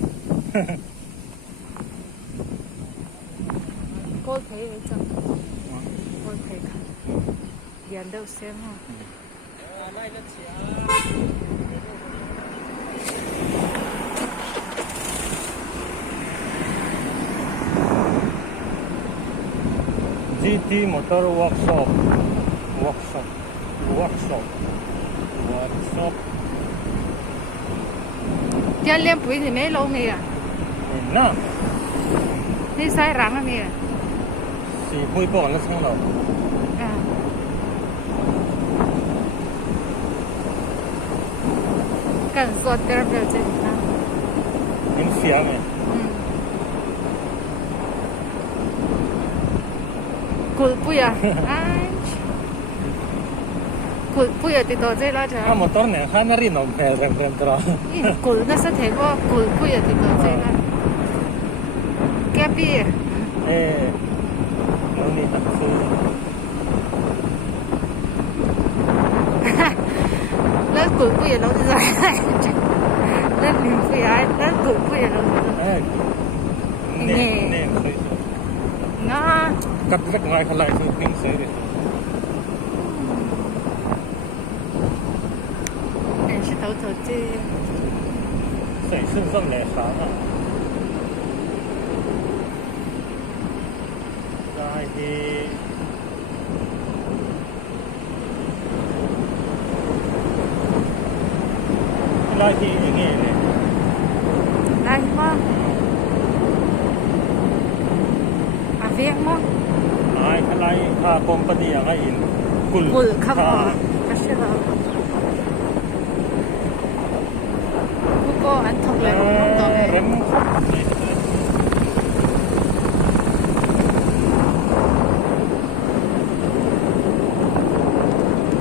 โคตรเพย์จังโคตรเพย์ค่ะเรียนเดาเสียงอ่ะGT Motor Workshop เดี๋ยวเลี้ยงปุ๋ยนี่ไม่ลงนี่อ่ะ น่ะ นี่ใส่รังอันนี้อ่ะ สีปุยบอกแล้วช่างเรา กันสดกระเบิดจริงนะ เห็นเสียไหม กูปุ๋ยอ่ะ cùi bùi ở thì tổ dây là à chả motor này khá nó rin ông phê rèm rèm đó cùi nó sẽ thấy có cùi bùi ở thì tổ dây là cái bia ê nó đi tập sư lớp cùi bùi ở đâu thì rồi lớp mình bùi ai lớp cùi bùi ở đâu ê nè nè nó cắt rất ngoài khá lại thì kinh sẽ đi em sẽ thấu thấu chứ xảy sức rất lẻ khá à rồi thì lại thì nghe này đây không à việc không ai khá lại company ở cái in cùi khắp ở cái gì đó cô anh thuộc lại không tổ này rem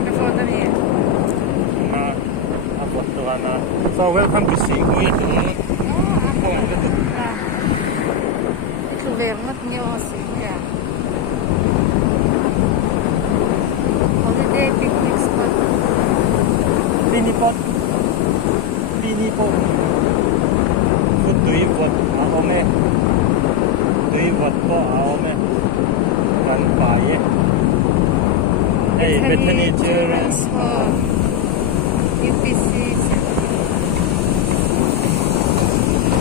cái phone này so welcome to Singaporeคือเรื่องมันเยอะสิจ้ะ holiday picnic spot Pinipot Food tùy vật áo mê tùy vật có áo mê gần phải ấy hey Bethany Children's Home UPC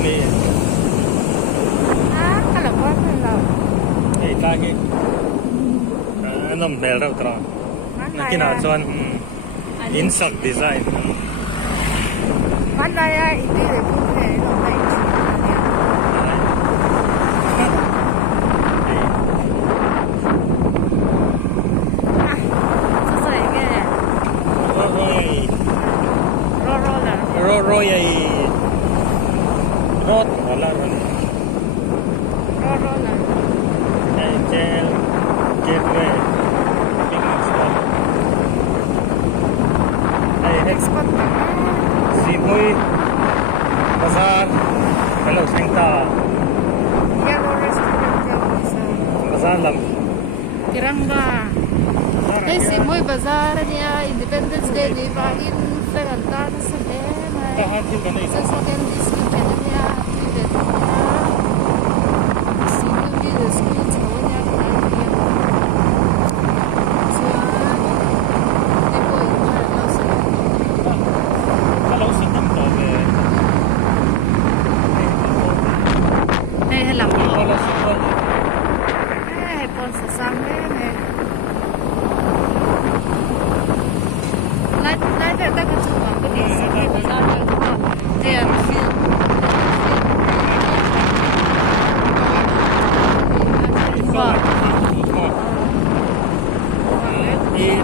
nè cái là quá là hey ta cái anh nằm bèo đâu tròn cái nào chọn insert design Mắt đây á, ý đi để cũng để nó phải sao vậy cái rồi rót hoặc là là gel gateway picnic spot expert Simoy Bazaar hello Singta yellow restaurant yang bisa Bazaar lam Tirangga si Moy Bazaar niya Independence Day di Bahin Ferantana sa ta Dema hatin ka na sa isa second district niya si Moy di school sa niya hello Singtam to be Hey, hello. hello Singtam Hey, pon sa sambe ne. Lai da ka chu ba ko ni sa ba za ba ko. Te a fi.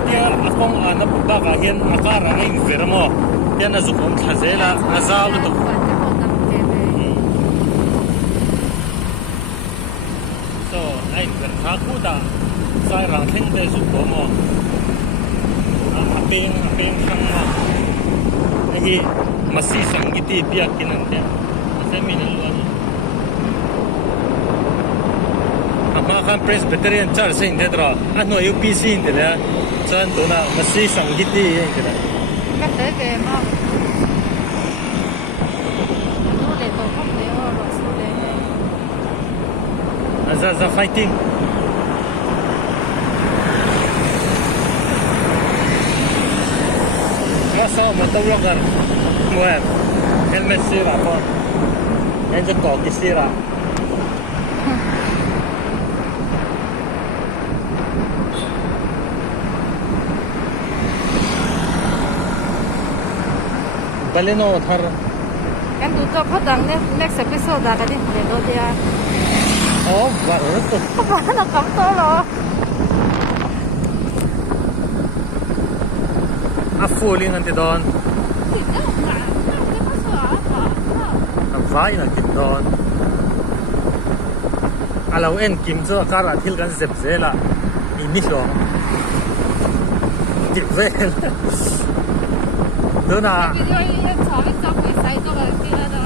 dia akong anak ba ka hian akara ngin vermo hian azukom thazela azal to so ai ver thaku da sai rang theng te zu ko mo apeng thang ma ai masi sangiti biak kinan te ase min luan ama kan Presbyterian Church sein te dra ano UPC in te la chan to na masi sangiti ye ke da Ka te ke ma. Nu le to khop le o ro su le. Azaza fighting Rasa motovlogger Muem helmet sira po yan dyan ko kisira baleno thar Kan du to phodang next episode da ka ni le do dia. oh var to Ba na kam to lo. a fuling anti don a vai na kit don alo en kim cho kara thil kan zep zela ini so ติเวลดูนะ 비디오에 저기 저기 사이드가 이렇게 하다가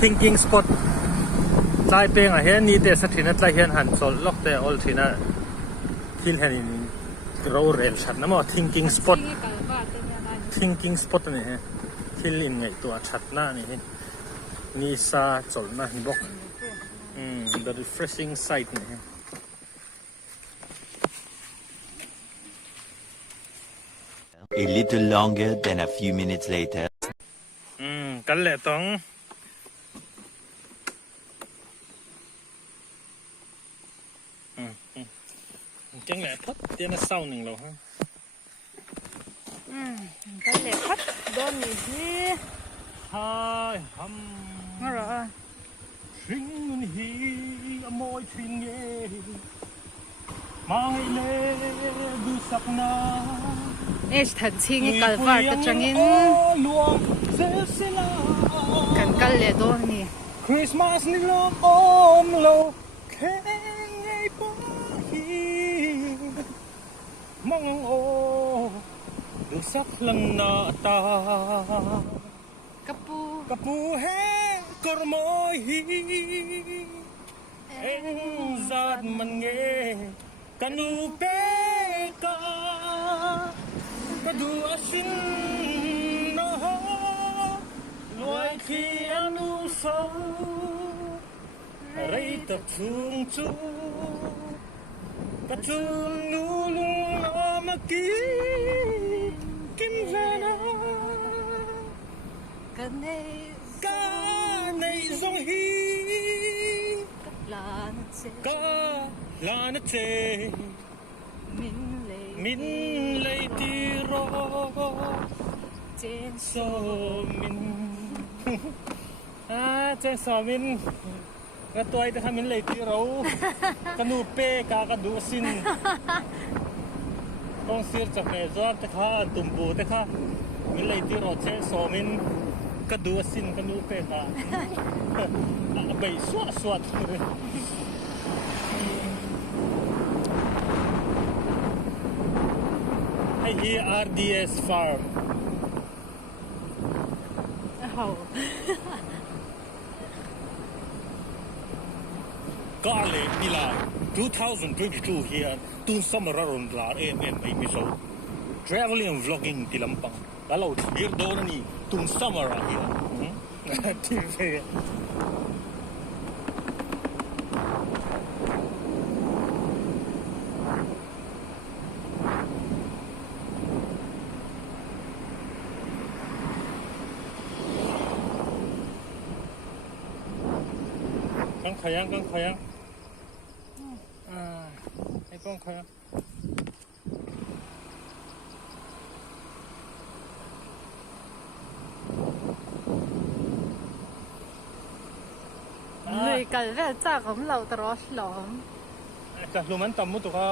thinking spot ใจเปงอ่ะเห็นนี่แต่สักทีนั้นใจเห็นหันโซลล็อกแต่ออลทีน่ะที่เห็นนี่เราเรียนชัดนะมั้ง thinking spot 이 갈바 때문에 thinking spot นี่ฮะที่ลินไงตัวชัดหน้านี่เห็นนี่ซาโซลนะฮิบอกthe refreshing sight นี่ฮะ A little longer than a few minutes later. กันแหละต้องจังแหละพัดเดี๋ยวน่ะเศร้าหนึ่งแล้วฮะ 갈래 컷 너니지 ฮายฮัม 알아 ทิ้งมันฮีอโมยทิ้งเย่มาให้เล่ดูสักนา 에이 단칭이 갈바 때 장인 ลวงเสียสละ 간 갈래 너니 คริสต์มาสนี่ลมอมโลกแค่ไงปะฮีมองโอดูสักลังหน้าตา 까뿌 กระปูแห้กระมอยฮีเอ็งจัดมันเงกันดูเปกากระดูอาชินนะฮะลอยที่อนุสาวไรตับทุงจูกระจุนนูลุงนามากินเวนา 간내 กาในทรงฮี 라는 제 กาลานะเจ 민레 มินเลยที่รอ 젠 โซมินเจสอมินกระตัวไอ้ที่ทำมินเลยที่เรากระนูเป้กากระดูสินต้องเสียจากแม่จอดแต่ข้าตุ่มบูแต่ข้ามินเลยที่เราเจสอมินกระดูสินกระนูเป้กาใบสวดสวดไอ้ที่ RDS Farm 하우 Garlic Milan 2022 here to summer around la episode traveling and vlogging di Lampang kalau here doon ni to summer here TV กังขยังไอ้ป้องขยังเลยกันแว่จากของเราตรอชหลอม กะลุมันต่ำมุตุกะ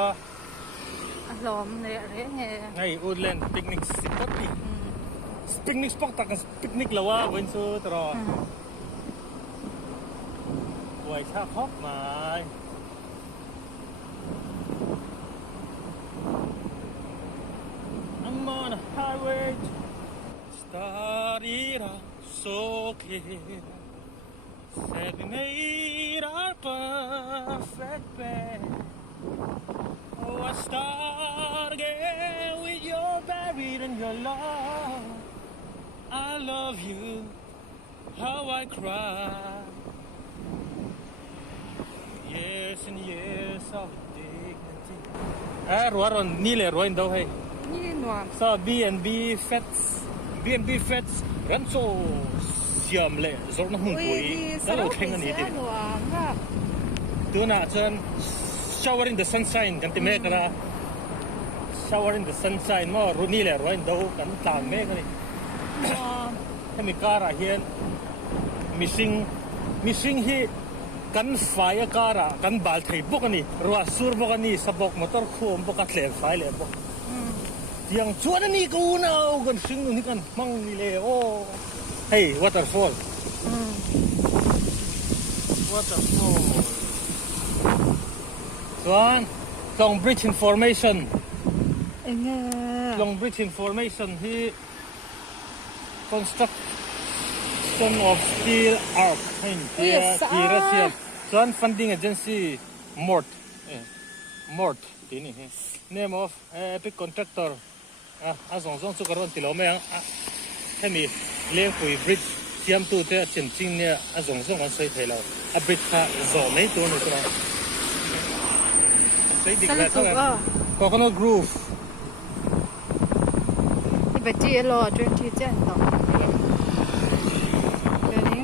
หลอมเนี่ยอะไรเงี้ย ไงอูดแลนด์ปิกนิกสปอตนี่ปิกนิกสปอตตักปิกนิกแล้วว่าเวนซูตรอไว้ชาคอกไม้ I'm on a highway starira so clear said we made our perfect pair oh I start again with your buried in your love I love you how I cry yes and yes of dignity รัวรอนนี่เลยรัวอินโดให้ นี่หนวม sa B&B Fats ran so siam le zor na hung pui da lo theng ani ti หนวมครับ tu na chan shower in the sunshine kan ti me kara shower in the sunshine mo runi le roin do kan tlang me kani หนวม ถ้ามีการะเฮียนมิซิงฮีกันไฟการะกันบาลไทยบุกนี่รัวสูร์บุกนี่สะบกมอเตอร์โคมบุกเลนไฟเลยบุกยังชวนนี่กูน่ากันซิงนี่กันมังนี่เลยโอ้เฮ้ย waterfall waterfall ส่วน Long bridge information เอ็ง Long bridge information ที่ construction of steel arc ให้ที่รัสเซียส่วน funding agency MORT MORT ที่นี่ name of epic contractor สองสุกรวันติโลเมงให้มีเลี้ยงปุ๋ย bridge เชื่อมตัวเตะจริงๆเนี่ยสองกันใส่ไทยเราbridge ค่ะโซนไม่ตัวนึงก็ใส่ดิกแล้วเท่าไหร่ Coconut Grove ที่ไปจีรอจนที่เจ้าต่อเดี๋ยวนี้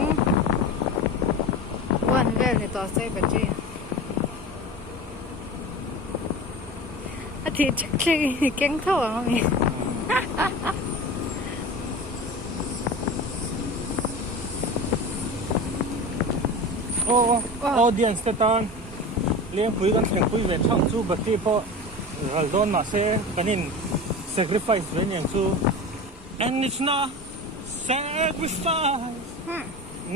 วันแรกเนี่ยต่อใส่ไปจีอาทิตย์ชื่อเก่งเท่าอ่ะมีaudience ตอนเลี้ยงปุ๋ยกันแข่งปุ๋ยเวทช่องสู้บัตรที่พอเราโดนมาเซ่กันนิน sacrifice เว้นอย่างสู้ and it's not sacrifice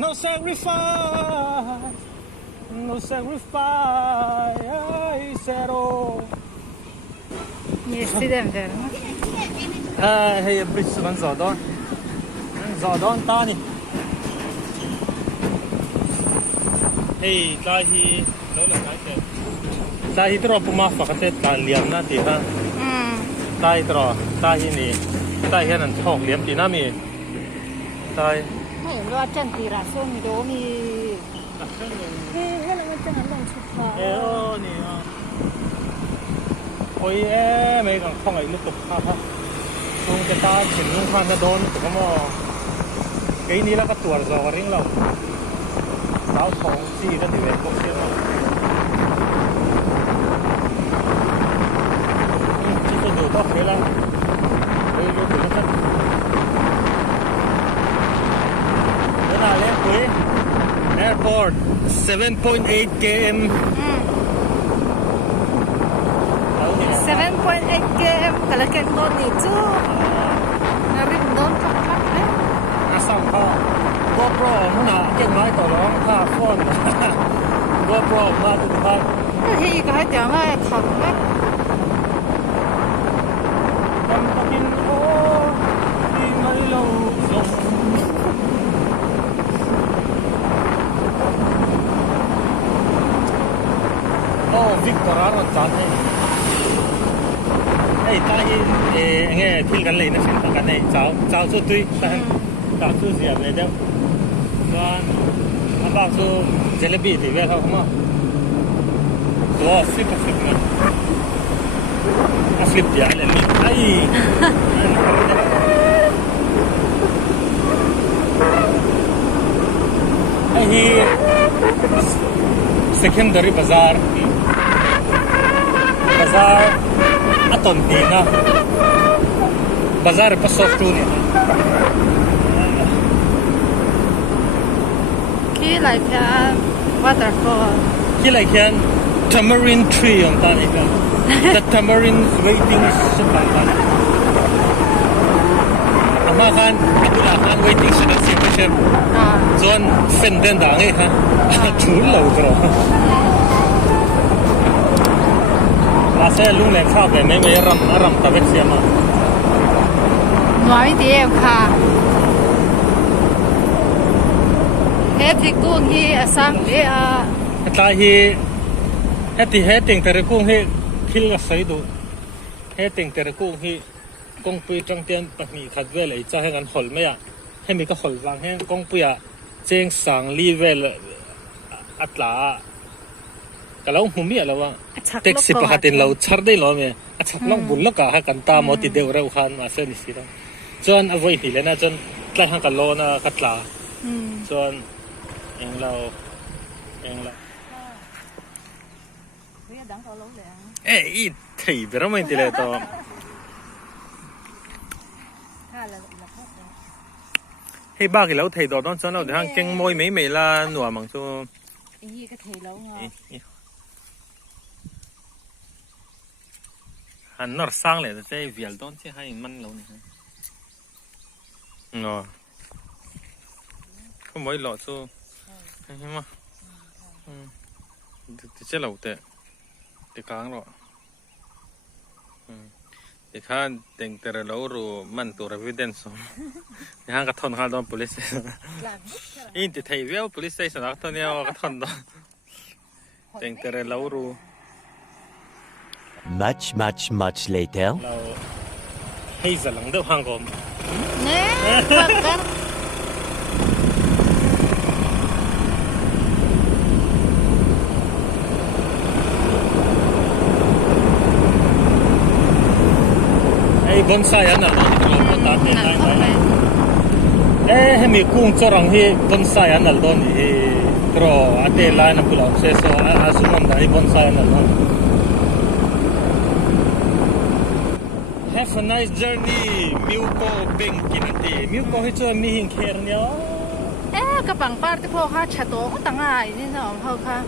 no sacrifice no sacrifice I said oh มีสีแดงแดง hey bridge มันจอดอนตานี่hey ตาฮีแล้วอะไรกันตาฮีตรอปุ่มมาฝักเตะตาเลี้ยมนะทีฮะตาฮีตรอตาฮีนี่ตาฮีนั่นท้องเลี้ยมทีน่ามีตาไม่เห็นว่าจันทีระส้มโดมีเฮ้ยให้เราจะหันลงชุดฟ้านี่โอ้ยไม่กังข้องไอ้ลูกตกข้าพะตรงจะตาเห็นลุงพันจะโดนแต่ก็มอไอ้นี้แล้วก็ตัวจอริ่งเราสาวทองซีกันอยู่เลยพวกเชี่ยวที่จะดูต้องเลยละเลยรู้ถึงแล้วกันเวลาเลี้ยงปุ๋ย Airport 7.8 km 7.8 km แต่ละแกนโดนนี่จู้นาริมโดนคักๆเลยสั่งพ่อ GoPro มันน่ะเก่งน้อยต่อร้องค่าฟ้อน GoPro มาถึงบ้านที่ก็ให้เดี๋ยวมาขับไหมทำตะกินโอ้ที่ไม่ลงโอ้วิกตอร์เราจัดให้ไอ้ตาที่ไงที่กันเลยนะสิกันเลยเจ้าสุดด้วยแต่ตาสุดเสียเลยเดี๋ยวก่อนอาบ้าสุดเจลบี้ที่เวลาเขามาตัวฟลิปนะฟลิปอย่างนี้ไอ้ที่ secondary bazaar atom dina bazaar pa soft ni ที่ไหลแค่ waterfall ที่ไหลแค่ tamarind tree ของตานี่กัน the tamarind waiting สุดท้ายกันอามาคันอับดุลลาห์คัน waiting สุดท้ายเสียไปเช่นส่วนเฟนเดนด่างไงฮะชูเหล่าตรออาเซ่ลุงเล็กข้าวแกไม่รำตะเวทเสียมาน้อยเดียวค่ะเฮ็ดที่กุ้งที่สังเดียตาฮีเฮ็ดที่เฮ็ดติงแต่ละกุ้งให้คิลกับใส่ดูเฮ็ดติงแต่ละกุ้งให้กงปุยจังเตียนปนีขัดเวลจะให้กันหอลไม่อะให้มีก็หอลวางให้กงปุยอะเจงสังลีเวลอัตลาก็เราหุ่มมีอะไรวะเท็กซี่ปกติเราชัดได้หรอเมียชักลองบุญแล้วก็ให้กันตามอติเดียวเราขันมาเส้นสิเราจนเอาไว้ที่เลยนะจนกลายกันโลนะกัตลาจนเองเราอีที่เบรมันติเลยตัวให้บ้ากี่แล้วที่ดอดอนจนเราเดี๋ยวเก่งมวยไม่ละหนัวมังซูอีก็ที่แล้วไงหันนอร์สร้างเลยแต่ใจวิลดอนที่ให้มันแล้วนี่เนาะก็ไม่หล่อซูใช่ไหมจะเจ้าเราแต่กลางหรอ เด็กข้าเต็งแต่เรารู้มันตัว evidence ยังกระทอนข้าโดน police อินติไทยเวล police station นักทอนเนี่ยกระทอนโดนเต็งแต่เรารู้ Much later. เราให้สลังเดือดห้างกอม Nè, Phật á. ไอ้บอนไซอันนั้นเราก็ตัดเองได้ไหมให้มีกุ้งจรังที่บอนไซอันนั้นโดนที่กรออัตเตลายนับกุหลาบเซโซอาสุมันได้บอนไซอันนั้น Have a nice journey มิวโกเบงกินตีมิวโกให้ช่วยมีหิงเคร์เนี่ย Cái bằng part thì phô khá chả tố, tặng ai nên là ông hầu khá.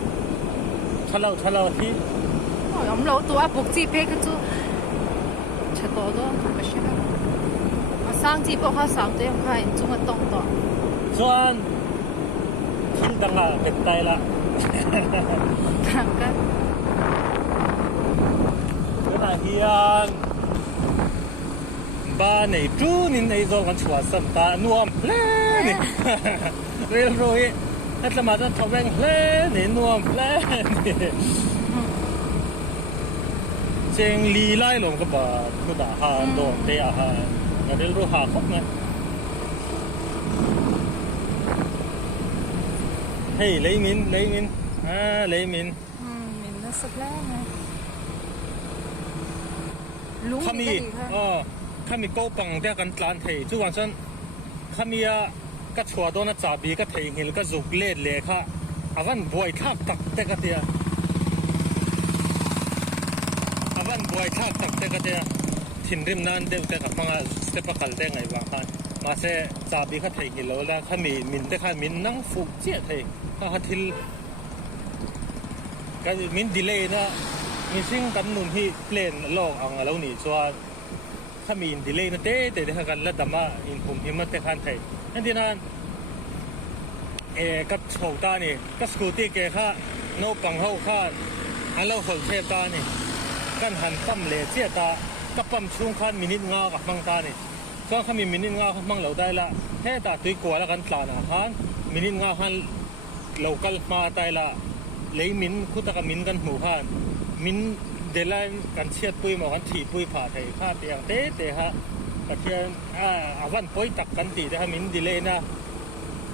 ทะเลาที่ Ông lâu tố áp bục chi phê cái chú. Chả tố đó, không phải đó. Sáng chi phô khá sáng tới ông khá hình chung là tông đó. ส่วนทิ้งต่างหากเก็บไตละ Thằng cái. ขณะที่บ้านในจูนินในโซนกันชัวสัมตานวมเล่นี่เรียนรู้ให้สมาธิทวีงเล่นี่นวมเล่นี่เจงลีไล่ลงก็บ่กูด่าหาโดนเตะหาเรียนรู้หาครบไหมเฮ้ยเลยมินเลยมินMình nó sắp lẽ này. Lúng ข้ามี cái gì hả? ข้ามีโก้ปังเดียกันตลาดเททุกวันฉันข้ามีก็ชัวโดนจับบีก็เทหิลก็จุกเล่เลยค่ะอาวันบวยทักตักเตกเตียอาวันบวยทักตักเตกเตียถิ่นริมนั้นเดียวแต่กับมังสเตปกัลเตงไงบางท่านมาเสจับบีก็เทหิลแล้วข้ามีมินเตข้ามินนั่งฟุกเจี๊ยเทข้าฮัทิลก็มินดีเลยนะมีสิ่งกันนุ่นที่เปลี่ยนโลกอังแล้วนี่ชัวถ้ามีอินดีเลยนะเต้เดี๋ยวกันแล้วดำมาอินผมหิมะเตะขันไทยนั่นที่นั่นกับโชว์ตานี่กับสกูตี้เกค่ะโนปังเขาค่ะอันเราหดเทตานี่กันหันปั๊มเลเซียตากับปั๊มช่วงคันมินิทงากับมังตานี่ช่วงคันมีมินิทงากับมังเราได้ละเฮ้ตาตุยกลัวแล้วกันตลาดอาหารมินิทงาคันเรากัลมาได้ละเลยมินคุตะกับมินกันหมู่คันมินเดลัยกันเชียดปุยมากันถีปุยผ่าไทยข้าเตียงเต้ฮะกระเทียนอาวันปุยตักกันตีแต่ฮะมินดีเลยนะ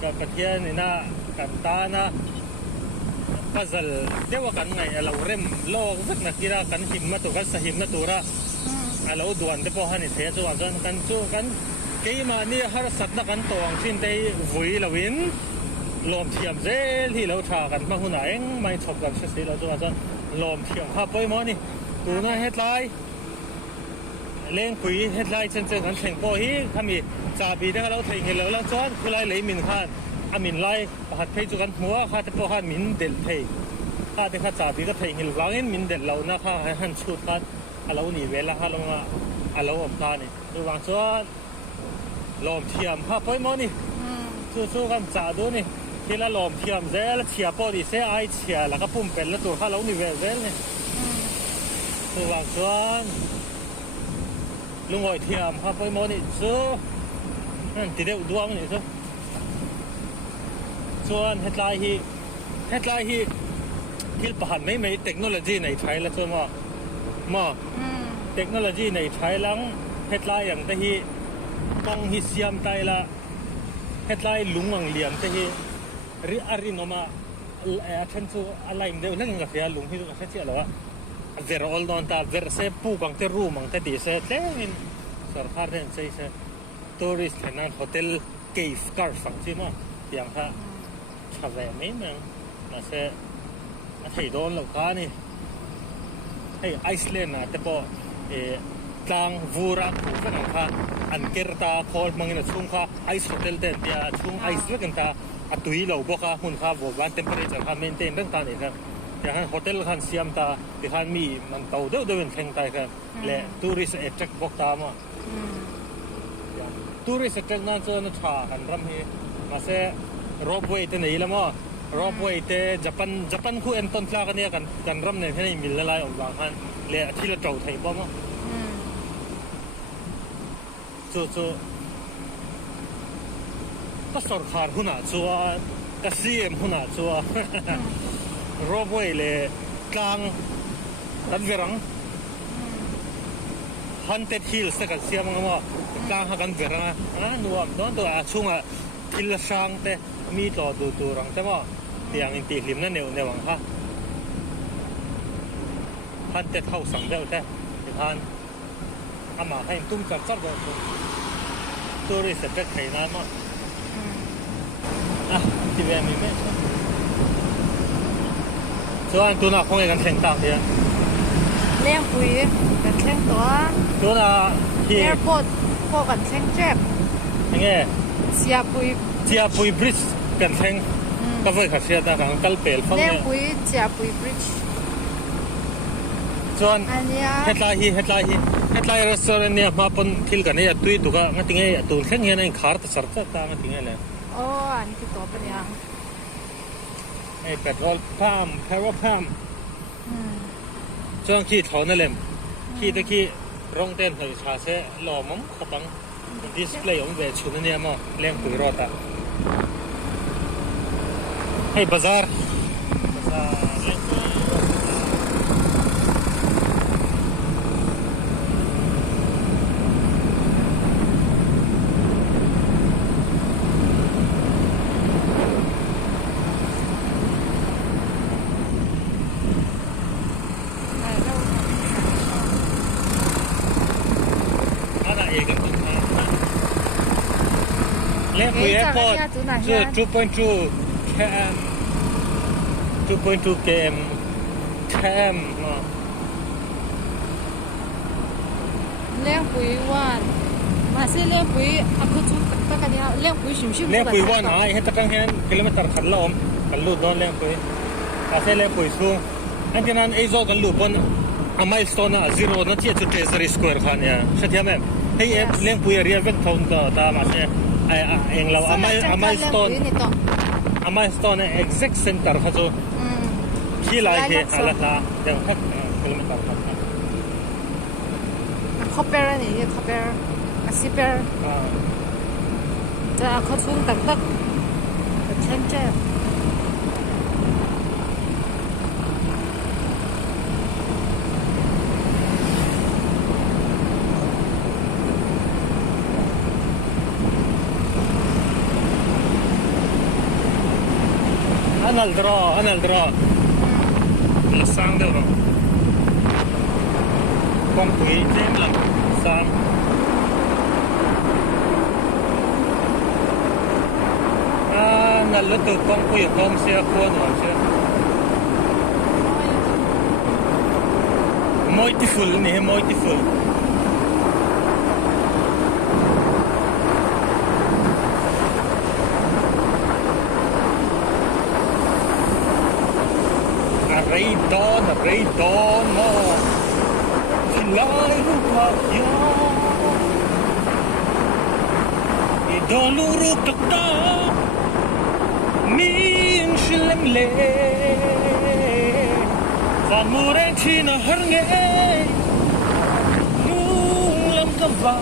กับกระเทียนนี่นะกันตานะพัซลเดี๋ยวกันไงเราเริ่มโลกสักนักกีฬากันหิมมาตัวกันสหิมมาตัวละเราด่วนเดี๋ยวพอฮันนี่เทียจวนกันจูกันเกี่ยมานี่ฮาร์สัตนักกันตัวชิ้นได้วุยละวินลมเทียมเจลที่เราทากันมาหุ่นไหนไม่ชอบกันเสียเราจวนลมเทียมข้าไปมอนี่ตัวน่าเฮ็ดไลเล่นคุยเฮ็ดไลเช่นกันแข่งโปฮีถ้ามีจ่าบีได้เราถึงเห็นแล้วจวนคือไล่เลยมินข้านอามินไล่หัดเพจุกันหัวข้าจะพอข้ามินเด็ดเพข้าได้ข้าจ่าบีก็ถึงเห็นวางเงินมินเด็ดเรานะข้าหันชุดข้าเราหนีเวลาข้าลงมาเราอมข้านี่ตัววางจวนลมเทียมข้าไปมอนี่สู้กันจ่าดูนี่ที่ละลมเทียมเจลเชียปอดีเสียไอเชียแล้วก็ปุ่มเป็นแล้วตัวข้าเราหนีเวลนี่ตัววางจวนลุงหอยเทียมข้าไปมอนี่สู้นั่นติดเดือดดวงนี่สู้ส่วนเฮดไลน์ที่ผ่านไม่เทคโนโลยีในไทยแล้วส่วนว่าเทคโนโลยีในไทยหลังเฮดไลน์อย่างที่กองฮิเซียมไตละเฮดไลน์ลุงวังเหลี่ยมที่ริอารินอมาฉันสู้อะไรเดียวนั่นก็เสียลุงที่ก็เสียแล้วว่าเวรอลนอนตาเวรเซปูบังเตรูมังเตดีเซเล่นสารพัดเรื่องใช่ทัวริสต์นั่นโฮเทลเกฟการ์ฟังใช่ไหมอย่างฮะชาวเวไม่เหมือนนะเสไทยโดนแล้วกันนี่ไอซ์แลนด์นะแต่พอกลางวูรักก็นั่งค่ะอันเกิร์ตาคอลมังนะช่วงค่ะไอซ์โฮเทลเต็มที่ช่วงไอซ์เวกันตาอัตุยเราบอกค่ะหุ่นค่ะบอกว่าเทมเพอเรเจอร์ค่ะเมนเทนเรื่องต่างๆครับอย่างนั้นโฮเทลคันเซียมตาที่คันมีมันเตาเดินแข่งไต่กันและทัวริสต์เอเจกบอกตามว่าทัวริสต์เอเจกนั่นจะน่าชากันรำให้มาเสรอบเวทนี่ละมั้งรอบเวทญี่ปุ่นคู่เอ็นต้นคลากันเนี่ยกันรำเนี่ยให้มิลละลายออกบางคันและที่เราเจ้าไทยบ้างมั้ง chuก็สอดขาดหุ่นอ่ะชัวก็ซีเอ็มหุ่นอ่ะชัวรอบไว้เลยกลางดันเวรังฮันเต็ดฮิลส์แต่ก็เสียมั้งว่ากลางหักันเวรังนัวโดนตัวช่วงฮิลช่างแต่มีต่อดูรังแต่ว่าเตียงอินตีริมนั่นเนี่ยวังฮะฮันเต็ดเข้าสั่งเดียวแต่ท่านอามาให้ตุ้มจับจับเลยตัวรีเซ็ตเป็นไข่น้ำมั้งที่เวมีไหมส่วนตัวน่ะคงจะกันแข่งต่างเดียวเลี้ยงปุ๋ยกันแข่งตัวน่ะที่แอร์พอร์ตพวกกันแข่งแจ็บยังไงเสียปุ๋ยบริดจ์กันแข่งก็เพื่อขัดเสียต่างกันเปลี่ยนฟังเลี้ยงเนี่ยปุ๋ยเสียปุ๋ยบริดจ์ส่วนเฮ็ดลายรีสอร์ทเนี่ยมาปนทิลกันเนี่ยตุยตุกะงั้นถึงไงตุนแข่งเงี้ยนั่งขาร์ตสัร์ตต่างงั้นถึงไงเลยโอ้อันนี้คือตัวเป็นยังไอ้เป็ดรอลพามแพรพามช่วงขี้ถอนนั่นแหละขี้ตะกี้ร้องเต้นให้ชาเซ่หล่อมั้งขบังดิสเพลย์ของเวชุนเนี่ยมั้งเลี้ยงปุ๋ยรอดอ่ะให้บาซาร์เลี้ยงปุ๋ยเลี้ยงปุ๋ยแอร์พอร์ต2.2 km แคมเลี้ยงปุ๋ยวันมาซื้อเลี้ยงปุ๋ยอักชุตะกันเนี่ยเลี้ยงปุ๋ยชิมเลี้ยงปุ๋ยวันหายเห็นตะกังเห็นกิโลเมตรขันลมกันลูดโดนเลี้ยงปุ๋ยอาศัยเลี้ยงปุ๋ยสูงอันที่นั้นไอ้โซกันลูบนอไมสโตน0นั่นที่จุด3สแควร์ขันเนี่ยใช่ไหมให้เลี้ยงปุ๋ยเรียกเป็นทงก็ตามมาใช่ไอ้เองเราอไมสโตนเนี่ย exact center เขาจะที่ไหนเหตุอะไรล่ะเดี๋ยวให้กิโลเมตรขันคอเปอร์นี่คอเปอร์ซิเปอร์จะเขาทุ่งตักเช่นเจ้าأنا الدرا لسان ده بقى كم كوي تيم لام سان نلتو كم كوي كم سيا كون وانشة مويتفول نه مويتفول Raydon mo Sila'y rupakya Idoluruk takta Miyang silang le San mureng sinahar ngay Nung lam kava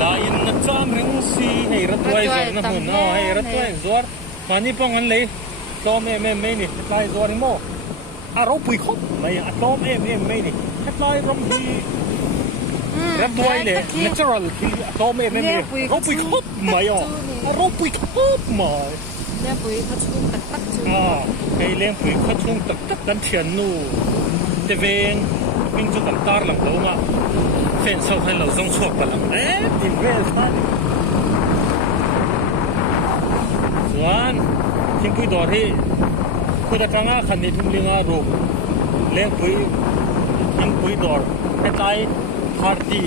Lain na tamring si Hey ratway zor na huna Hey ratway zor Mani pang anlayล้อมไม่นี่ลายตัวนี้โม่เราปุ๋ยครบไม่ล้อมไม่นี่ลายรำดีรับด้วยเลย natural ล้อมไม่เราปุ๋ยครบไม่เราปุ๋ยครบไม่เลี้ยงปุ๋ยเขาชุ่มตักชุ่มไอ้เลี้ยงปุ๋ยเขาชุ่มตักกันเทียนนู่เดวิงวิ่งจุดต่างตาหลังเรามาเฟ้นเสาให้เราส่งชกกันหลังดิเวสส่วนทิ้งปุ๋ยดอที่คุยตะกังขันนี้ทุ่งเลี้ยงรูปเลี้ยงปุ๋ยทิ้งปุ๋ยดอให้ใจพาร์ตี้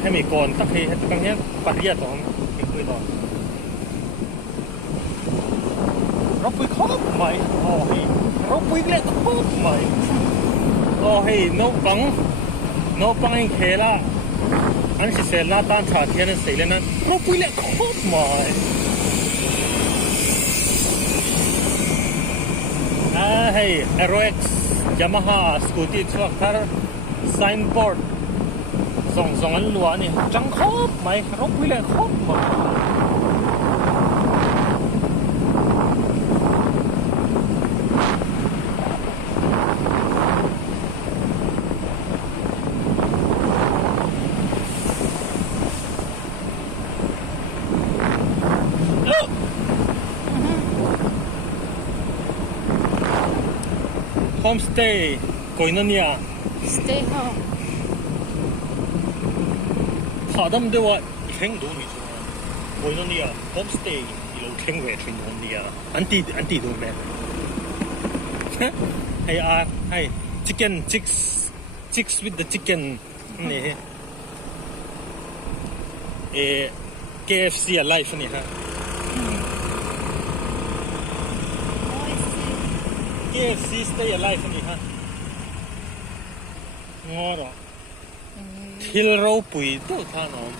ให้มีก่อนตั้งให้ตะกังเนี้ยปฏิญาณของทิ้งปุ๋ยดอเราปุ๋ยครบไหมโอ้ยเราปุ๋ยเล็กครบไหมโอ้ยนกปังเองเคล่ะอันสิเซลล์ตานชาเทียนเสียเลยนะเราปุ๋ยเล็กครบไหมhey RX Yamaha scooty truck car signboard song an lua ni chang khop mai rok wi le khop ma homestay koinonia stay home 他们对我挺多你说koinonia homestay 一路挺远挺多你啊安地都没hey hey chicken chicks with the chicken นี่KFC alive นี่ฮะ KFC stay alive นี่ฮะงอหรอทิลเราปุ๋ยตัวท่านอม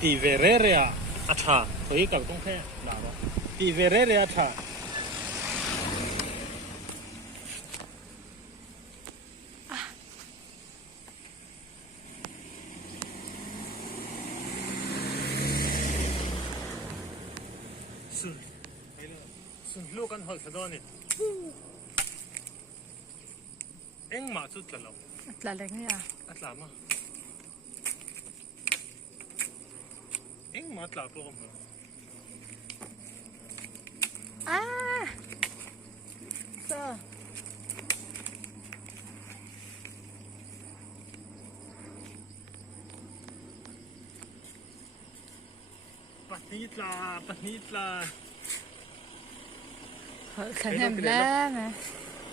ตีเวเรเรียอัฐาตัวอีกกับตรงแค่ดาวตีเวเรเรียอัฐาสุนลูกกันหดสะดอนี่เอ็งมาสุดแล้ว tlalengya Atlama. Eng matla ko mo. so Patnitla. khanem la me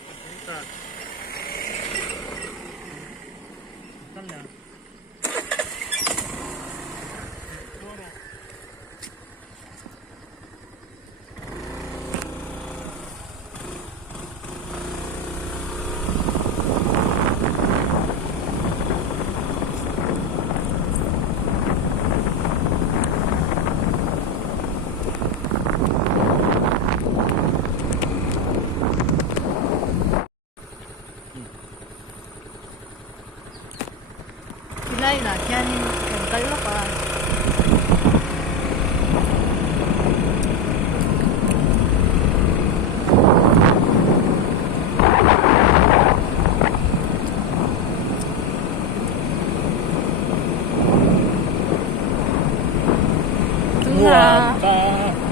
Patnitla. Kalla. lai là khen cái lúc à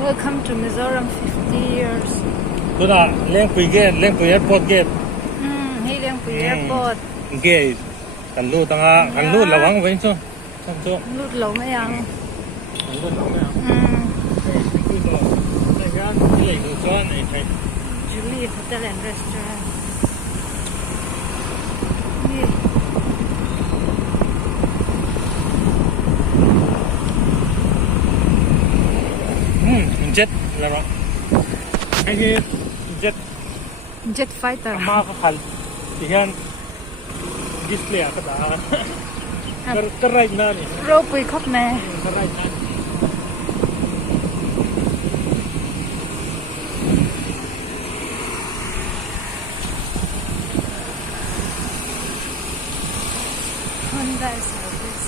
welcome to Mizoram 50 years Tuna, leng pui airport gate. hey leng pui airport Gate. Kan lu lawang wen so. So. nút lẩu mấy ăn Kan lu lawang ya. Này gan, này lu so này thai. Julie Hotel and Restaurant Jet là đó. Cái jet jet fighter ma có khal. Thì hiện display ka da. Karay na ni. rô pui khóc nè Karay na. Honda service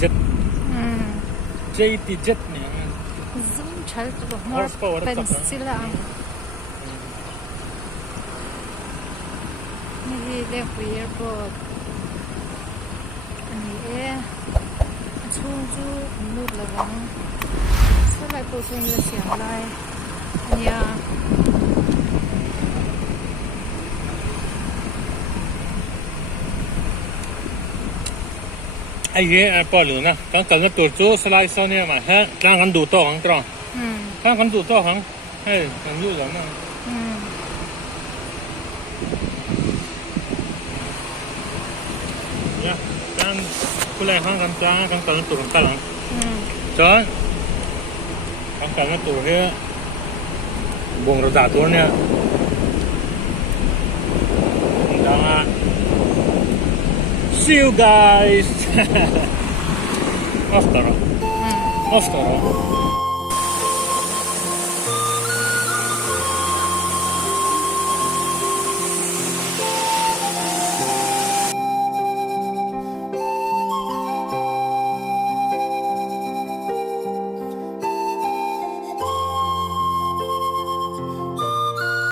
Jet. JT jet ni. zoom chal to more Horsepower tak, pencil ang ni leng pui airport ani chung chu nút lawang so lai po chung le siam lai ania Ai ghé airport lu na. Kan kan tur chu slide so ne ma ha. Tlang kan du to hang tro. Kan du to hang. Hey, kan lu la na. Ya, kan kulai hang kan tlang kan tur kan lang. Chon. Kan tur he. Bong ra da tur ne. See you guys after all. After all.